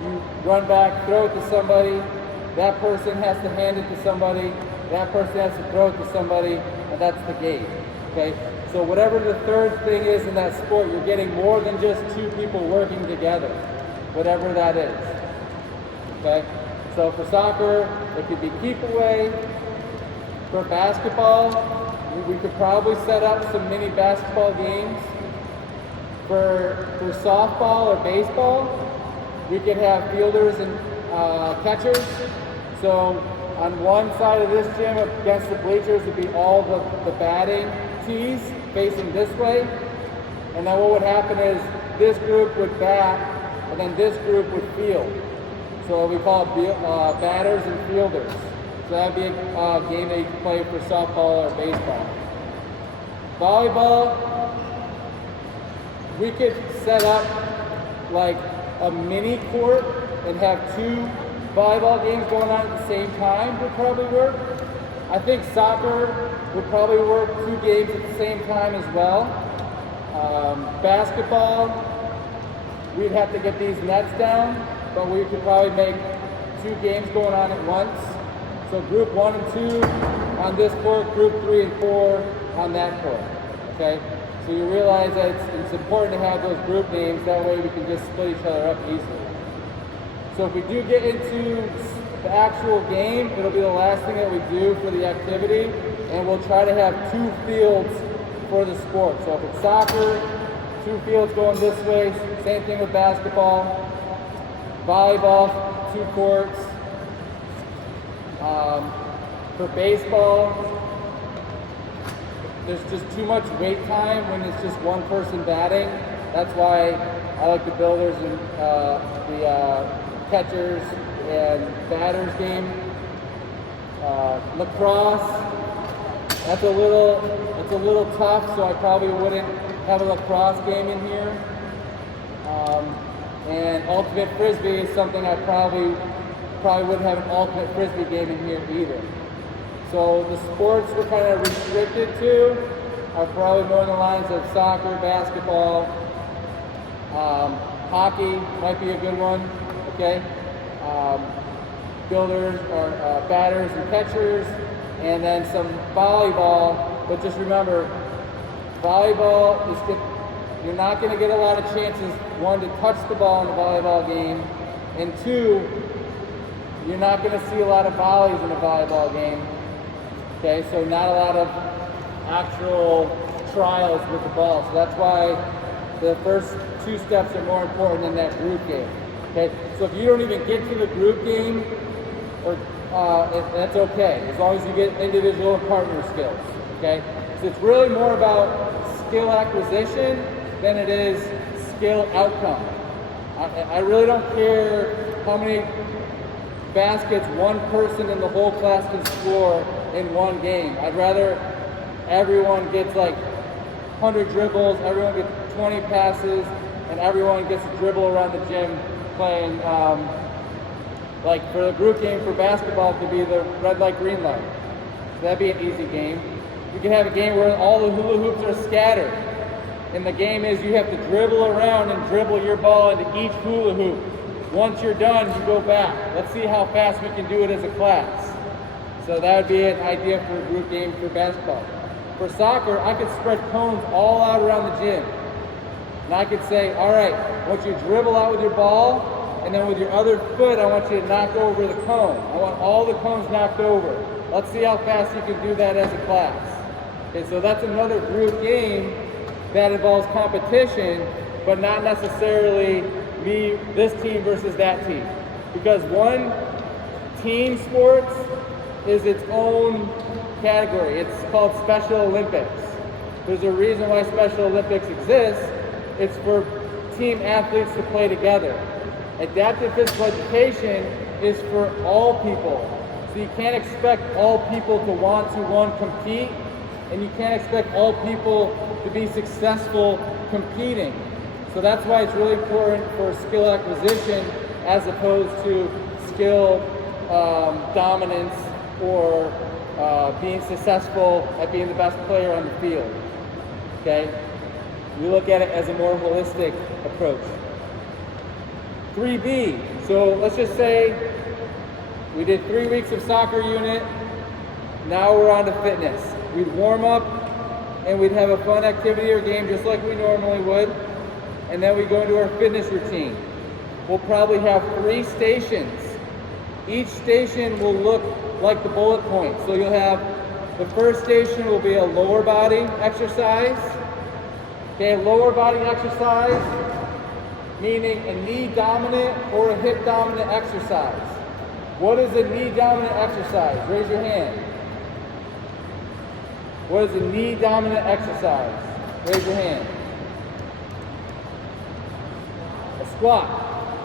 you run back, throw it to somebody. That person has to hand it to somebody. That person has to throw it to somebody, and that's the game. Okay? So whatever the third thing is in that sport, you're getting more than just 2 people working together, whatever that is. Okay? So for soccer, it could be keep away. For basketball, we could probably set up some mini basketball games. For softball or baseball, we could have fielders and catchers. So on one side of this gym against the bleachers would be all the batting tees facing this way. And then what would happen is this group would bat and then this group would field. So we call it batters and fielders. So that'd be a game that you can play for softball or baseball. Volleyball, we could set up like a mini court and have 2 volleyball games going on at the same time would probably work. I think soccer would probably work 2 games at the same time as well. Basketball, we'd have to get these nets down, but we could probably make 2 games going on at once. So group 1 and 2 on this court, group 3 and 4 on that court. Okay? So you realize that it's important to have those group names, that way we can just split each other up easily. So if we do get into the actual game, it'll be the last thing that we do for the activity, and we'll try to have 2 fields for the sport. So if it's soccer, 2 fields going this way, same thing with basketball. Volleyball, 2 courts. For baseball, there's just too much wait time when it's just one person batting. That's why I like the builders and the catchers and batters game. Lacrosse, that's a little tough, so I probably wouldn't have a lacrosse game in here. And ultimate frisbee is something I probably wouldn't have an ultimate frisbee game in here either. So the sports we're kind of restricted to are probably more in the lines of soccer, basketball, hockey might be a good one, okay? Builders or batters and catchers, and then some volleyball. But just remember, volleyball you're not going to get a lot of chances, 1, to touch the ball in the volleyball game, and 2, you're not going to see a lot of volleys in a volleyball game. Okay, so not a lot of actual trials with the ball. So that's why the first two steps are more important than that group game. Okay, so if you don't even get to the group game, or that's okay, as long as you get individual and partner skills. Okay, so it's really more about skill acquisition than it is skill outcome. I really don't care how many baskets one person in the whole class can score in one game. I'd rather everyone gets like 100 dribbles, everyone gets 20 passes, and everyone gets to dribble around the gym playing, like for the group game for basketball, it could be the red light, green light. So that'd be an easy game. You can have a game where all the hula hoops are scattered. And the game is you have to dribble around and dribble your ball into each hula hoop. Once you're done, you go back. Let's see how fast we can do it as a class. So that would be an idea for a group game for basketball. For soccer, I could spread cones all out around the gym. And I could say, all right, I want you to dribble out with your ball, and then with your other foot, I want you to knock over the cone. I want all the cones knocked over. Let's see how fast you can do that as a class. Okay, so that's another group game that involves competition, but not necessarily this team versus that team. Because one, team sports is its own category. It's called Special Olympics. There's a reason why Special Olympics exists. It's for team athletes to play together. Adaptive physical education is for all people. So you can't expect all people to want to, one, compete, and you can't expect all people to be successful competing. So that's why it's really important for skill acquisition as opposed to skill dominance or being successful at being the best player on the field. Okay? We look at it as a more holistic approach. 3B. So let's just say we did 3 weeks of soccer unit. Now we're on to fitness. We'd warm up and we'd have a fun activity or game just like we normally would. And then we go into our fitness routine. We'll probably have 3 stations. Each station will look like the bullet point. So you'll have, the first station will be a lower body exercise. Okay, a lower body exercise, meaning a knee dominant or a hip dominant exercise. What is a knee dominant exercise? Raise your hand. What is a knee dominant exercise? Raise your hand. A squat.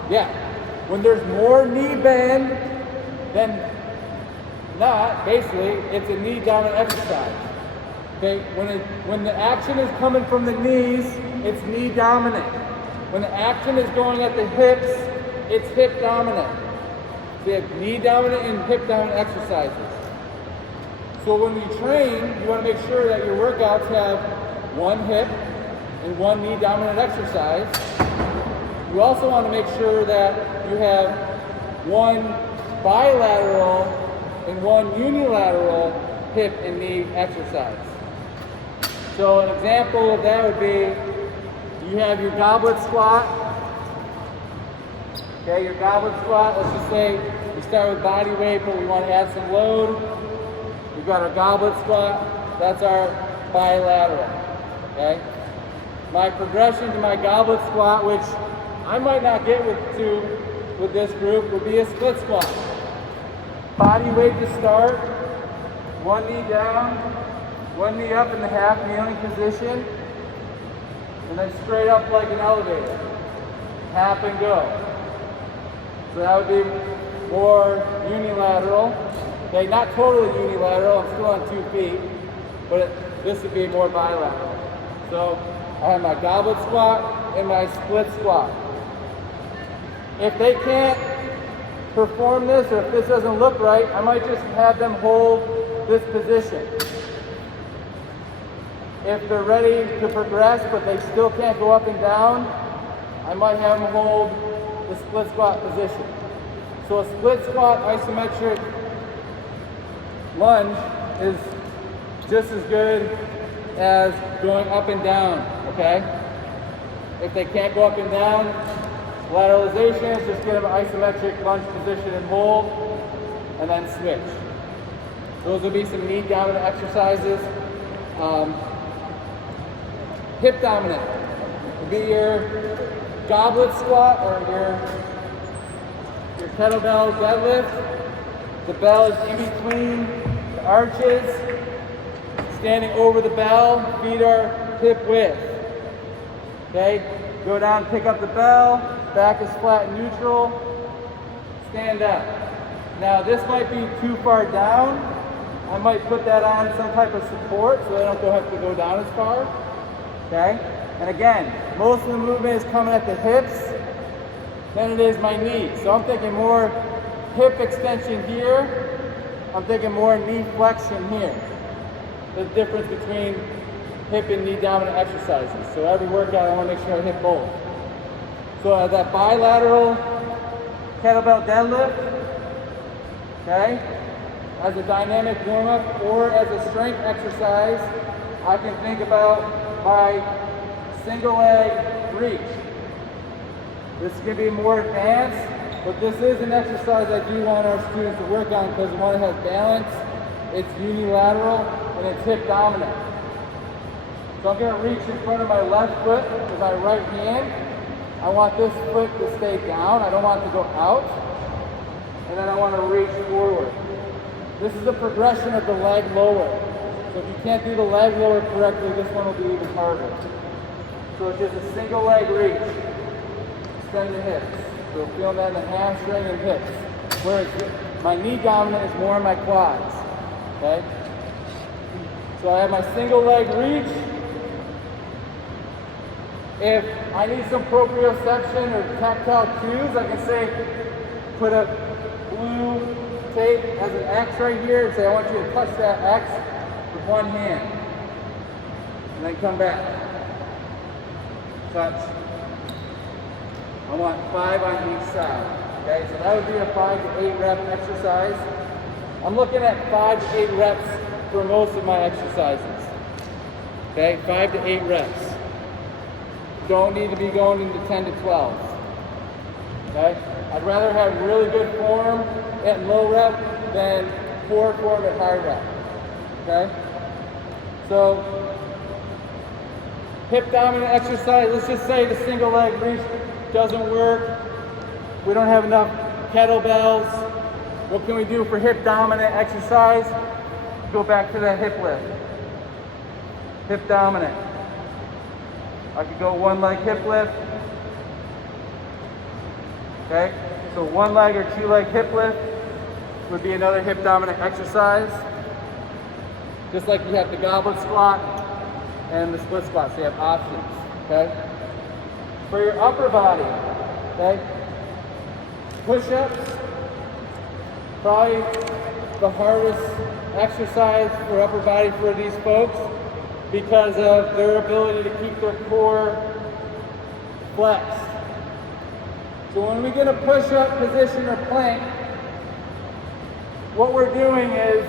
Yeah. When there's more knee bend than not, basically, it's a knee dominant exercise. Okay, when the action is coming from the knees, it's knee dominant. When the action is going at the hips, it's hip dominant. So you have knee dominant and hip dominant exercises. So when you train, you want to make sure that your workouts have one hip and one knee dominant exercise. You also want to make sure that you have one bilateral and one unilateral hip and knee exercise. So an example of that would be, you have your goblet squat. Okay, your goblet squat, let's just say we start with body weight, but we want to add some load. We've got our goblet squat, that's our bilateral, okay? My progression to my goblet squat, which I might not get with this group, would be a split squat. Body weight to start, one knee down, one knee up in the half kneeling position, and then straight up like an elevator. Tap and go. So that would be more unilateral. Okay, not totally unilateral, I'm still on 2 feet, but this would be more bilateral. So I have my goblet squat and my split squat. If they can't perform this, or if this doesn't look right, I might just have them hold this position. If they're ready to progress, but they still can't go up and down, I might have them hold the split squat position. So a split squat isometric lunge is just as good as going up and down, okay? If they can't go up and down, lateralization is just get them an isometric lunge position and hold, and then switch. Those will be some knee dominant exercises. Hip dominant. be your goblet squat or your kettlebell deadlift. The bell is in between the arches, standing over the bell, feet are hip width. Okay, go down, pick up the bell, back is flat and neutral, stand up. Now this might be too far down. I might put that on some type of support so I don't have to go down as far. Okay, and again, most of the movement is coming at the hips than it is my knees. So I'm thinking more hip extension here. I'm thinking more knee flexion here. The difference between hip and knee dominant exercises. So every workout I want to make sure I hit both. So that bilateral kettlebell deadlift, okay, as a dynamic warm-up or as a strength exercise, I can think about my single leg reach. This can be more advanced, but this is an exercise I do want our students to work on because one, it has balance, it's unilateral, and it's hip dominant. So I'm going to reach in front of my left foot with my right hand. I want this foot to stay down. I don't want it to go out. And then I want to reach forward. This is the progression of the leg lower. So if you can't do the leg lower correctly, this one will be even harder. So it's just a single leg reach. Extend the hips. So feel that in the hamstring and hips. Whereas my knee dominant is more in my quads. Okay? So I have my single leg reach. If I need some proprioception or tactile cues, I can say, put a blue tape as an X right here and say, I want you to touch that X with one hand. And then come back. Touch. I want 5 on each side. Okay, so that would be a 5 to 8 rep exercise. I'm looking at 5 to 8 reps for most of my exercises. Okay, 5 to 8 reps. Don't need to be going into 10 to 12. Okay? I'd rather have really good form at low rep than poor form at high rep. Okay? So, hip dominant exercise, let's just say the single leg reach doesn't work. We don't have enough kettlebells. What can we do for hip dominant exercise? Go back to that hip lift. Hip dominant. I could go one leg hip lift. Okay, so one leg or 2 leg hip lift would be another hip dominant exercise. Just like you have the goblet squat and the split squat, so you have options. Okay, for your upper body, okay, push-ups, probably the hardest exercise for upper body for these folks, because of their ability to keep their core flexed. So when we get a push-up position or plank, what we're doing is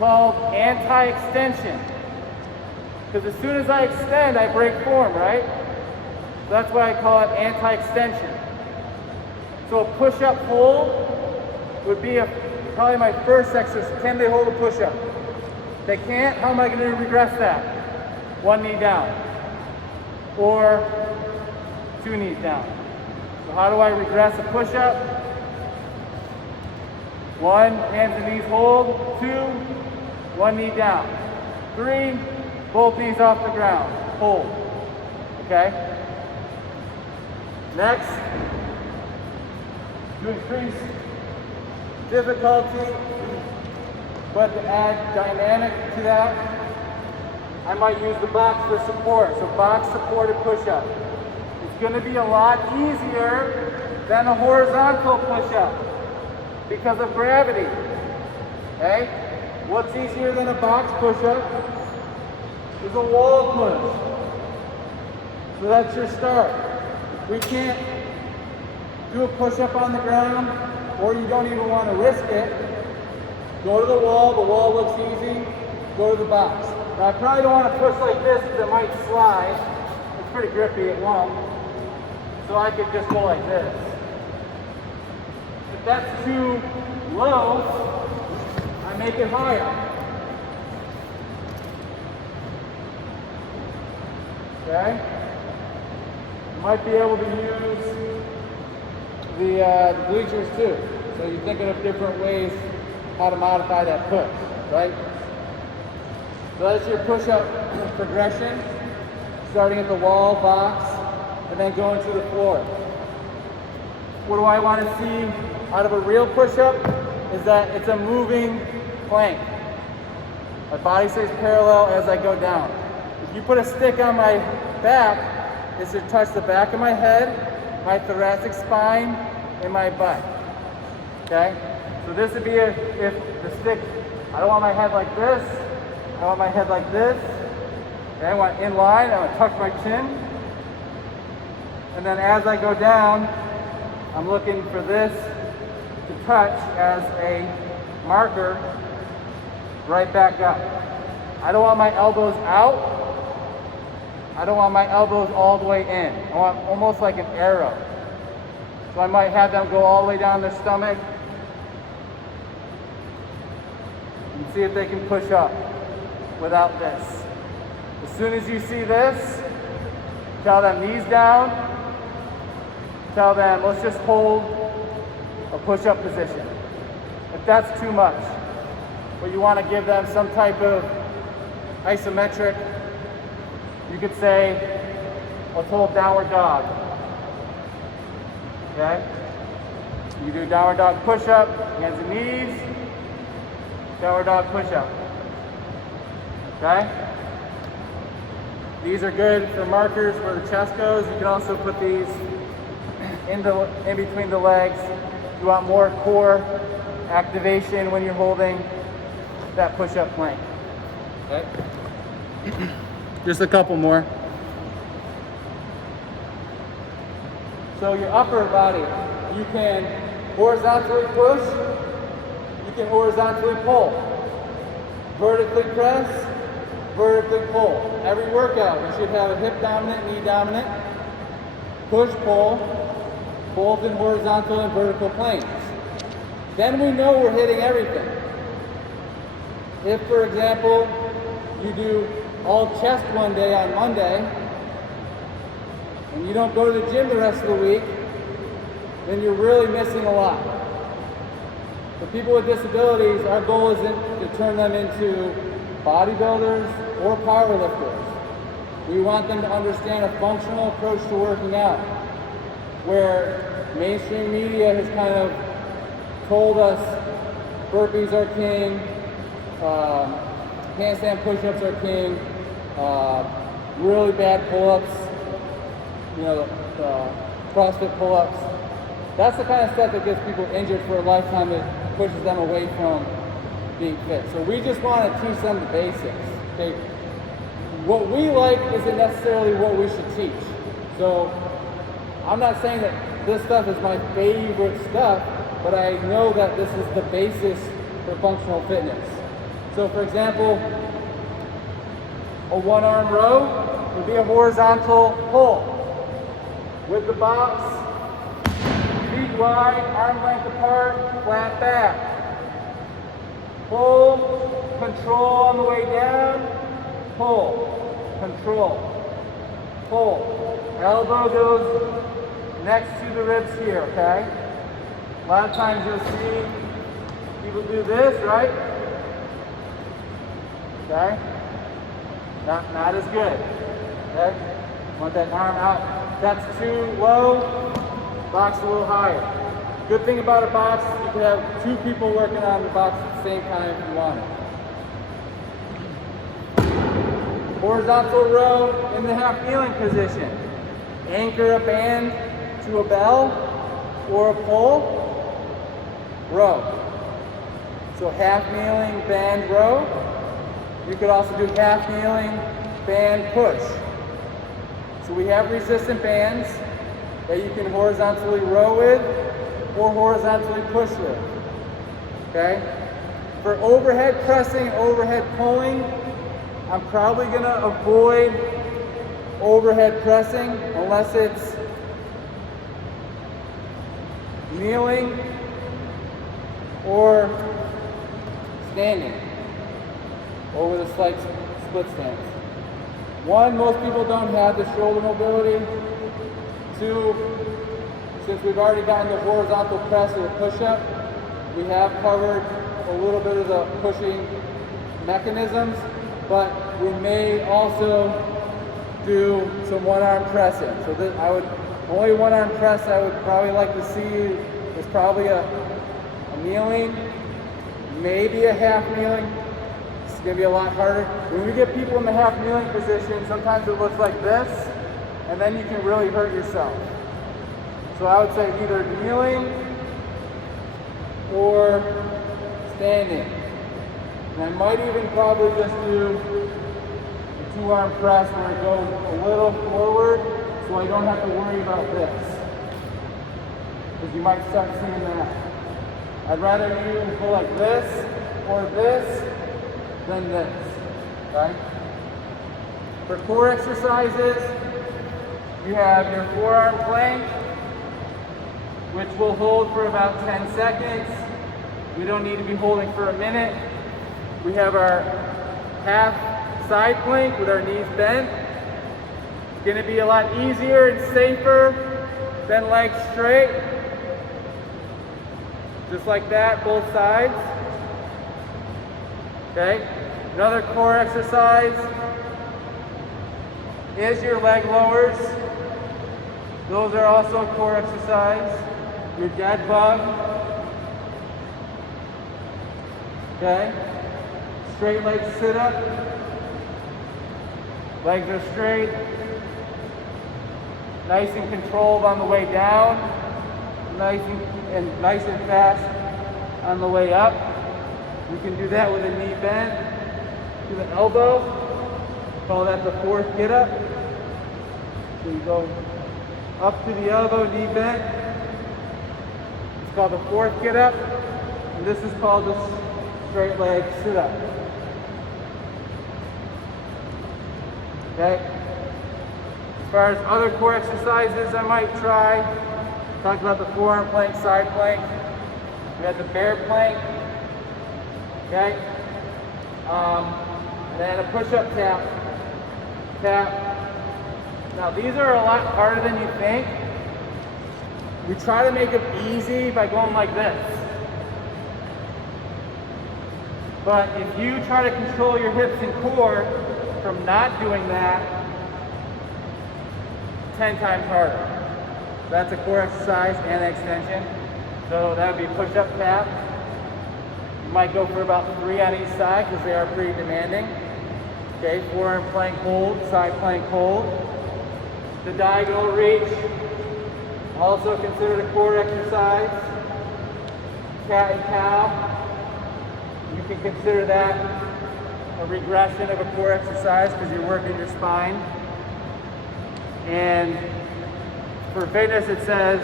called anti-extension. Because as soon as I extend, I break form, right? So that's why I call it anti-extension. So a push-up hold would be probably my first exercise. Can they hold a push-up? They can't, how am I going to regress that? 1 knee down. Or 2 knees down. So how do I regress a push-up? 1, hands and knees hold. 2, 1 knee down. 3, both knees off the ground. Hold. Okay? Next, to increase difficulty, but to add dynamic to that, I might use the box for support. So box supported push-up. It's going to be a lot easier than a horizontal push-up because of gravity. Okay? What's easier than a box push-up is a wall push. So that's your start. We can't do a push-up on the ground, or you don't even want to risk it. Go to the wall looks easy, go to the box. Now I probably don't want to push like this because it might slide. It's pretty grippy, it won't. So I could just go like this. If that's too low, I make it higher. Okay? might be able to use the bleachers too. So you're thinking of different ways how to modify that push, right? So that's your push-up progression, starting at the wall, box, and then going to the floor. What do I want to see out of a real push-up is that it's a moving plank. My body stays parallel as I go down. If you put a stick on my back, it's to touch the back of my head, my thoracic spine, and my butt. Okay? So this would be if the stick, I don't want my head like this, I want my head like this. Okay, I want in line, I want to tuck my chin. And then as I go down, I'm looking for this to touch as a marker right back up. I don't want my elbows out. I don't want my elbows all the way in. I want almost like an arrow. So I might have them go all the way down their stomach. And see if they can push up without this. As soon as you see this, tell them knees down. Tell them, let's just hold a push-up position. If that's too much, or you want to give them some type of isometric, you could say, let's hold downward dog. Okay? You do downward dog push-up, hands and knees, downward dog push-up. Okay? These are good for markers where the chest goes. You can also put these in between the legs. You want more core activation when you're holding that push-up plank. Okay? Just a couple more. So your upper body, you can horizontally push, you can horizontally pull, vertically press, vertically pull. Every workout, you should have a hip dominant, knee dominant, push, pull, both in horizontal and vertical planes. Then we know we're hitting everything. If, for example, you do all chest one day on Monday, and you don't go to the gym the rest of the week, then you're really missing a lot. For people with disabilities, our goal isn't to turn them into bodybuilders or powerlifters. We want them to understand a functional approach to working out, where mainstream media has kind of told us burpees are king, handstand push-ups are king, really bad pull-ups, CrossFit pull-ups. That's the kind of stuff that gets people injured for a lifetime, that pushes them away from being fit. So we just want to teach them the basics. Okay? What we like isn't necessarily what we should teach. So I'm not saying that this stuff is my favorite stuff, but I know that this is the basis for functional fitness. So for example, a one-arm row would be a horizontal pull. With the box, feet wide, arm length apart, flat back. Pull, control on the way down, pull, control, pull. Elbow goes next to the ribs here, okay? A lot of times you'll see people do this, right? Okay? Not as good, okay? Want that arm out. That's too low, box a little higher. Good thing about a box, you can have two people working on the box at the same time if you want it. Horizontal row in the half kneeling position. Anchor a band to a bell or a pole, row. So half kneeling, band, row. You could also do half kneeling, band, push. So we have resistant bands that you can horizontally row with or horizontally push with, okay? For overhead pressing, overhead pulling, I'm probably gonna avoid overhead pressing unless it's kneeling or standing or with a slight split stance. One, most people don't have the shoulder mobility. 2, since we've already gotten the horizontal press or the push-up, we have covered a little bit of the pushing mechanisms, but we may also do some one-arm pressing. So this, only one-arm press I would probably like to see is probably a kneeling, maybe a half kneeling. It's gonna be a lot harder. When we get people in the half kneeling position, sometimes it looks like this, and then you can really hurt yourself. So I would say either kneeling or standing. And I might even probably just do a 2-arm press where it goes a little forward so I don't have to worry about this. Because you might start seeing that. I'd rather you go like this or this than this, okay? For core exercises, you have your forearm plank, which we'll hold for about 10 seconds. We don't need to be holding for a minute. We have our half side plank with our knees bent. It's gonna be a lot easier and safer than legs straight. Just like that, both sides. Okay, another core exercise is your leg lowers. Those are also a core exercise. Your dead bug. Okay, straight leg sit up. Legs are straight. Nice and controlled on the way down. Nice and fast on the way up. We can do that with a knee bend to the elbow. Call that the 4th get up. So you go up to the elbow, knee bent. It's called the 4th get up. And this is called the straight leg sit up. Okay? As far as other core exercises I might try, talked about the forearm plank, side plank. We had the bear plank. Okay? And then a push-up tap. Now these are a lot harder than you think. We try to make them easy by going like this. But if you try to control your hips and core from not doing that, 10 times harder. That's a core exercise and an extension. So that would be push-up tap. You might go for about 3 on each side because they are pretty demanding. Okay, forearm plank hold, side plank hold. The diagonal reach, also considered a core exercise. Cat and cow, you can consider that a regression of a core exercise because you're working your spine. And for fitness it says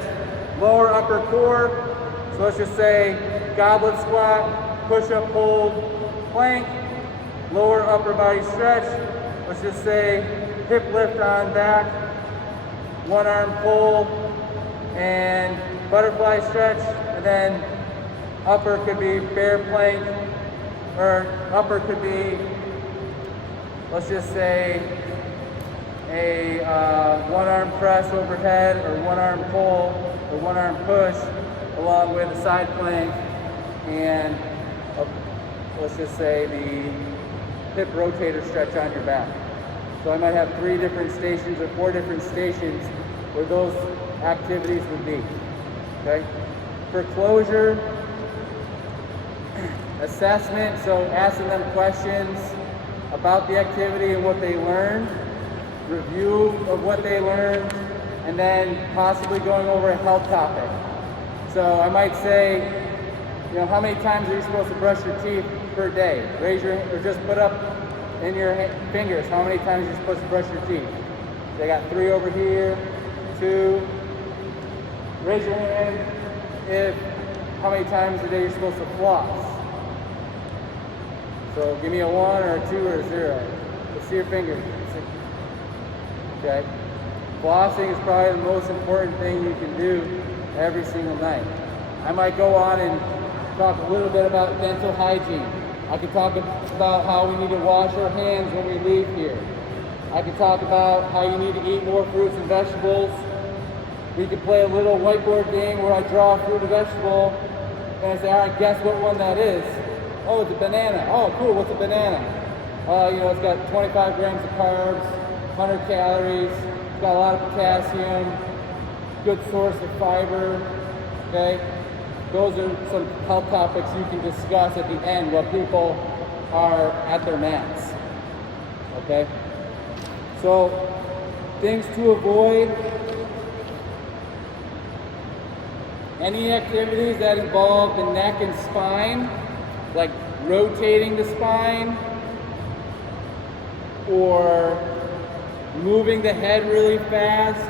lower upper core. So let's just say goblet squat, push-up hold, plank, lower upper body stretch. Let's just say hip lift on back, one arm pull, and butterfly stretch. And then upper could be bear plank, or upper could be, let's just say, a one arm press overhead, or one arm pull, or one arm push, along with a side plank, and let's just say the hip rotator stretch on your back. So I might have 3 different stations or 4 different stations where those activities would be. Okay? For closure, assessment, so asking them questions about the activity and what they learned, review of what they learned, and then possibly going over a health topic. So I might say, you know, how many times are you supposed to brush your teeth per day? Raise your, or just put up in your fingers how many times you're supposed to brush your teeth. They got 3 over here, 2. Raise your hand if how many times a day you're supposed to floss. So give me a 1 or a 2 or a 0. Let's see your fingers. Okay. Flossing is probably the most important thing you can do every single night. I might go on and talk a little bit about dental hygiene. I could talk about how we need to wash our hands when we leave here. I could talk about how you need to eat more fruits and vegetables. We could play a little whiteboard game where I draw a fruit or vegetable and I say, all right, guess what one that is? Oh, it's a banana. Oh, cool, what's a banana? It's got 25 grams of carbs, 100 calories, it's got a lot of potassium, good source of fiber, okay? Those are some health topics you can discuss at the end while people are at their mats, okay? So, things to avoid: any activities that involve the neck and spine, like rotating the spine or moving the head really fast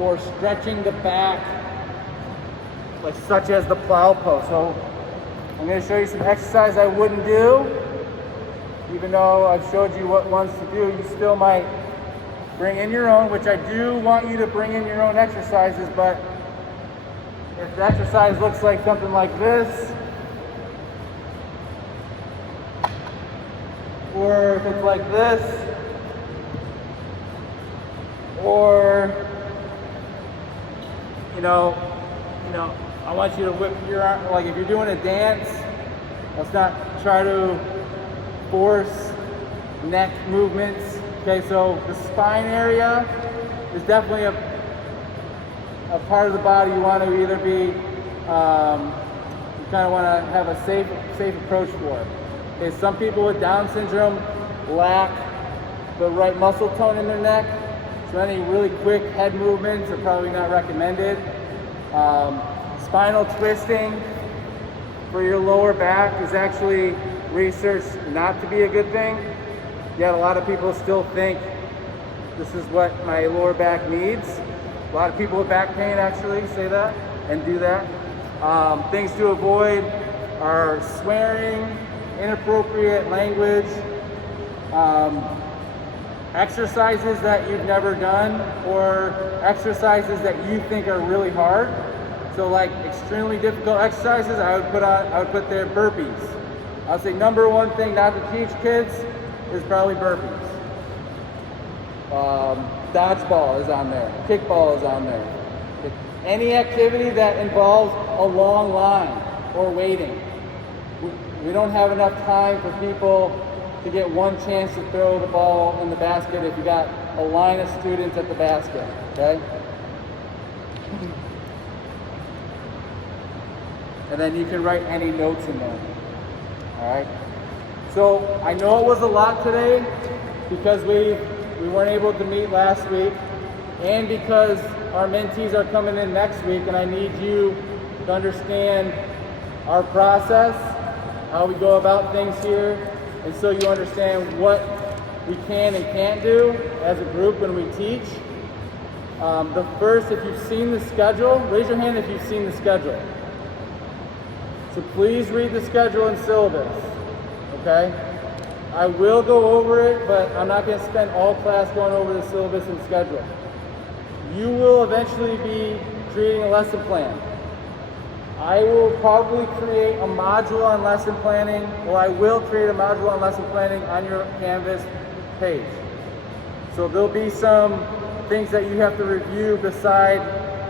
or stretching the back, like such as the plow pose. So I'm going to show you some exercise I wouldn't do. Even though I've showed you what ones to do, you still might bring in your own, which I do want you to bring in your own exercises, but if the exercise looks like something like this, or if it's like this, or I want you to whip your arm. Like if you're doing a dance, let's not try to force neck movements. Okay, so the spine area is definitely a part of the body you want to either be, you kind of want to have a safe approach for it. Okay, some people with Down syndrome lack the right muscle tone in their neck, so any really quick head movements are probably not recommended. Spinal twisting for your lower back is actually researched not to be a good thing, yet a lot of people still think this is what my lower back needs. A lot of people with back pain actually say that and do that. Things to avoid are swearing, inappropriate language, exercises that you've never done, or exercises that you think are really hard. So like extremely difficult exercises, I would put there burpees. I would say number one thing not to teach kids is probably burpees. Dodgeball is on there. Kickball is on there. Any activity that involves a long line or waiting. We don't have enough time for people to get one chance to throw the ball in the basket if you got a line of students at the basket, okay? And then you can write any notes in there, all right? So I know it was a lot today because we weren't able to meet last week, and because our mentees are coming in next week, and I need you to understand our process, how we go about things here, and so you understand what we can and can't do as a group when we teach. If you've seen the schedule, raise your hand if you've seen the schedule. So please read the schedule and syllabus, okay? I will go over it, but I'm not going to spend all class going over the syllabus and schedule. You will eventually be creating a lesson plan. I will probably create a module on lesson planning, or I will create a module on lesson planning on your Canvas page. So there'll be some things that you have to review beside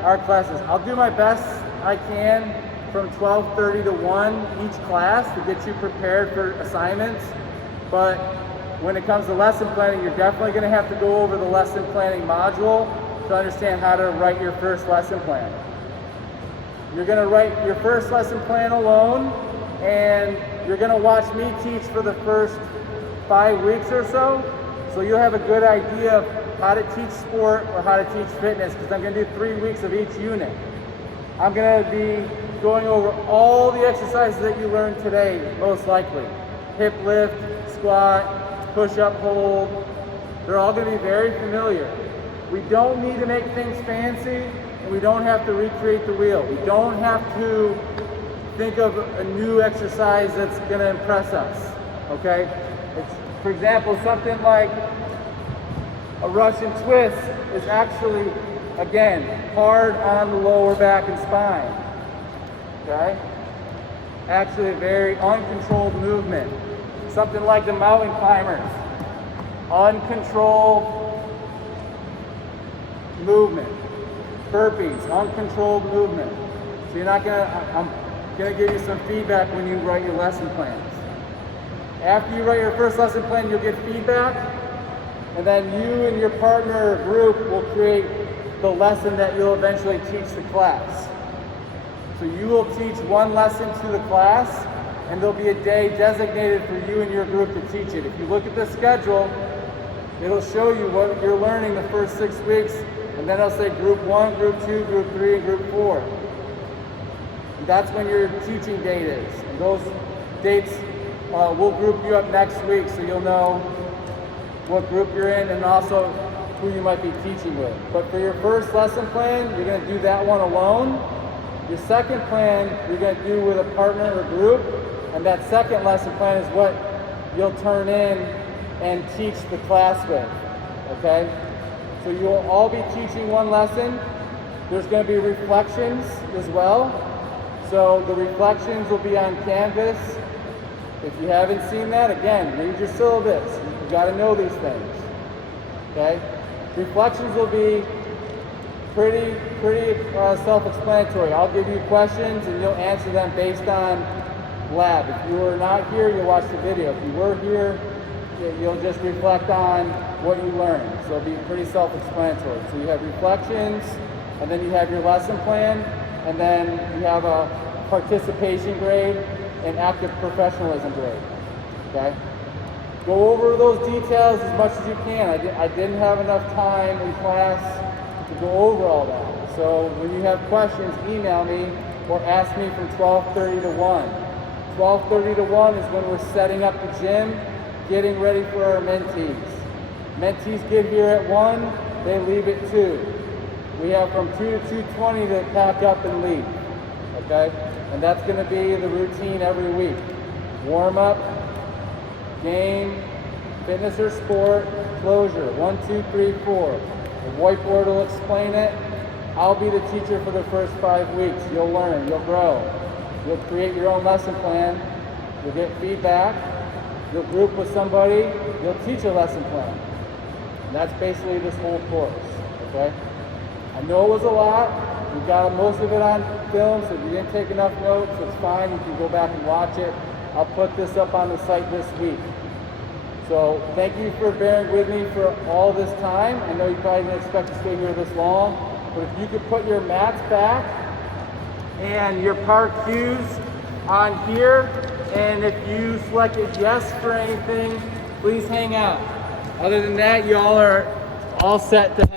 our classes. I'll do my best I can from 12:30 to 1 each class to get you prepared for assignments. But when it comes to lesson planning, you're definitely going to have to go over the lesson planning module to understand how to write your first lesson plan. You're going to write your first lesson plan alone, and you're going to watch me teach for the first 5 weeks or so. So you'll have a good idea of how to teach sport or how to teach fitness, because I'm going to do 3 weeks of each unit. I'm going to be going over all the exercises that you learned today, most likely. Hip lift, squat, push-up, hold. They're all going to be very familiar. We don't need to make things fancy, and we don't have to recreate the wheel. We don't have to think of a new exercise that's going to impress us, okay? For example, something like a Russian twist is actually, again, hard on the lower back and spine, okay? Actually a very uncontrolled movement. Something like the mountain climbers, uncontrolled movement. burpees, uncontrolled movement. So you're not I'm gonna give you some feedback when you write your lesson plans. After you write your first lesson plan, you'll get feedback, and then you and your partner or group will create the lesson that you'll eventually teach the class. So you will teach one lesson to the class, and there'll be a day designated for you and your group to teach it. If you look at the schedule, it'll show you what you're learning the first 6 weeks, and then it'll say group 1, group 2, group 3, and group 4. And that's when your teaching date is. And those dates, we'll group you up next week so you'll know what group you're in and also who you might be teaching with. But for your first lesson plan, you're going to do that one alone. Your second plan, you're going to do with a partner or group, and that second lesson plan is what you'll turn in and teach the class with, okay? So you'll all be teaching one lesson. There's going to be reflections as well. So the reflections will be on Canvas. If you haven't seen that, again, read your syllabus. You got to know these things, okay? Reflections will be pretty self-explanatory. I'll give you questions and you'll answer them based on lab. If you were not here, you'll watch the video. If you were here, you'll just reflect on what you learned. So it'll be pretty self-explanatory. So you have reflections, and then you have your lesson plan, and then you have a participation grade and active professionalism grade, okay? Go over those details as much as you can. I didn't have enough time in class to go over all that. So when you have questions, email me or ask me from 12:30 to 1. 12:30 to 1 is when we're setting up the gym, getting ready for our mentees. Mentees get here at 1, they leave at 2. We have from 2 to 2:20 to pack up and leave, okay? And that's gonna be the routine every week. Warm up, game, fitness or sport, closure, 1, 2, 3, 4. The whiteboard will explain it. I'll be the teacher for the first 5 weeks. You'll learn, you'll grow. You'll create your own lesson plan. You'll get feedback. You'll group with somebody. You'll teach a lesson plan. And that's basically this whole course, okay? I know it was a lot. We got most of it on film, so if you didn't take enough notes, it's fine. You can go back and watch it. I'll put this up on the site this week. So thank you for bearing with me for all this time. I know you probably didn't expect to stay here this long, but if you could put your mats back and your park cues on here, and if you selected yes for anything, please hang out. Other than that, y'all are all set to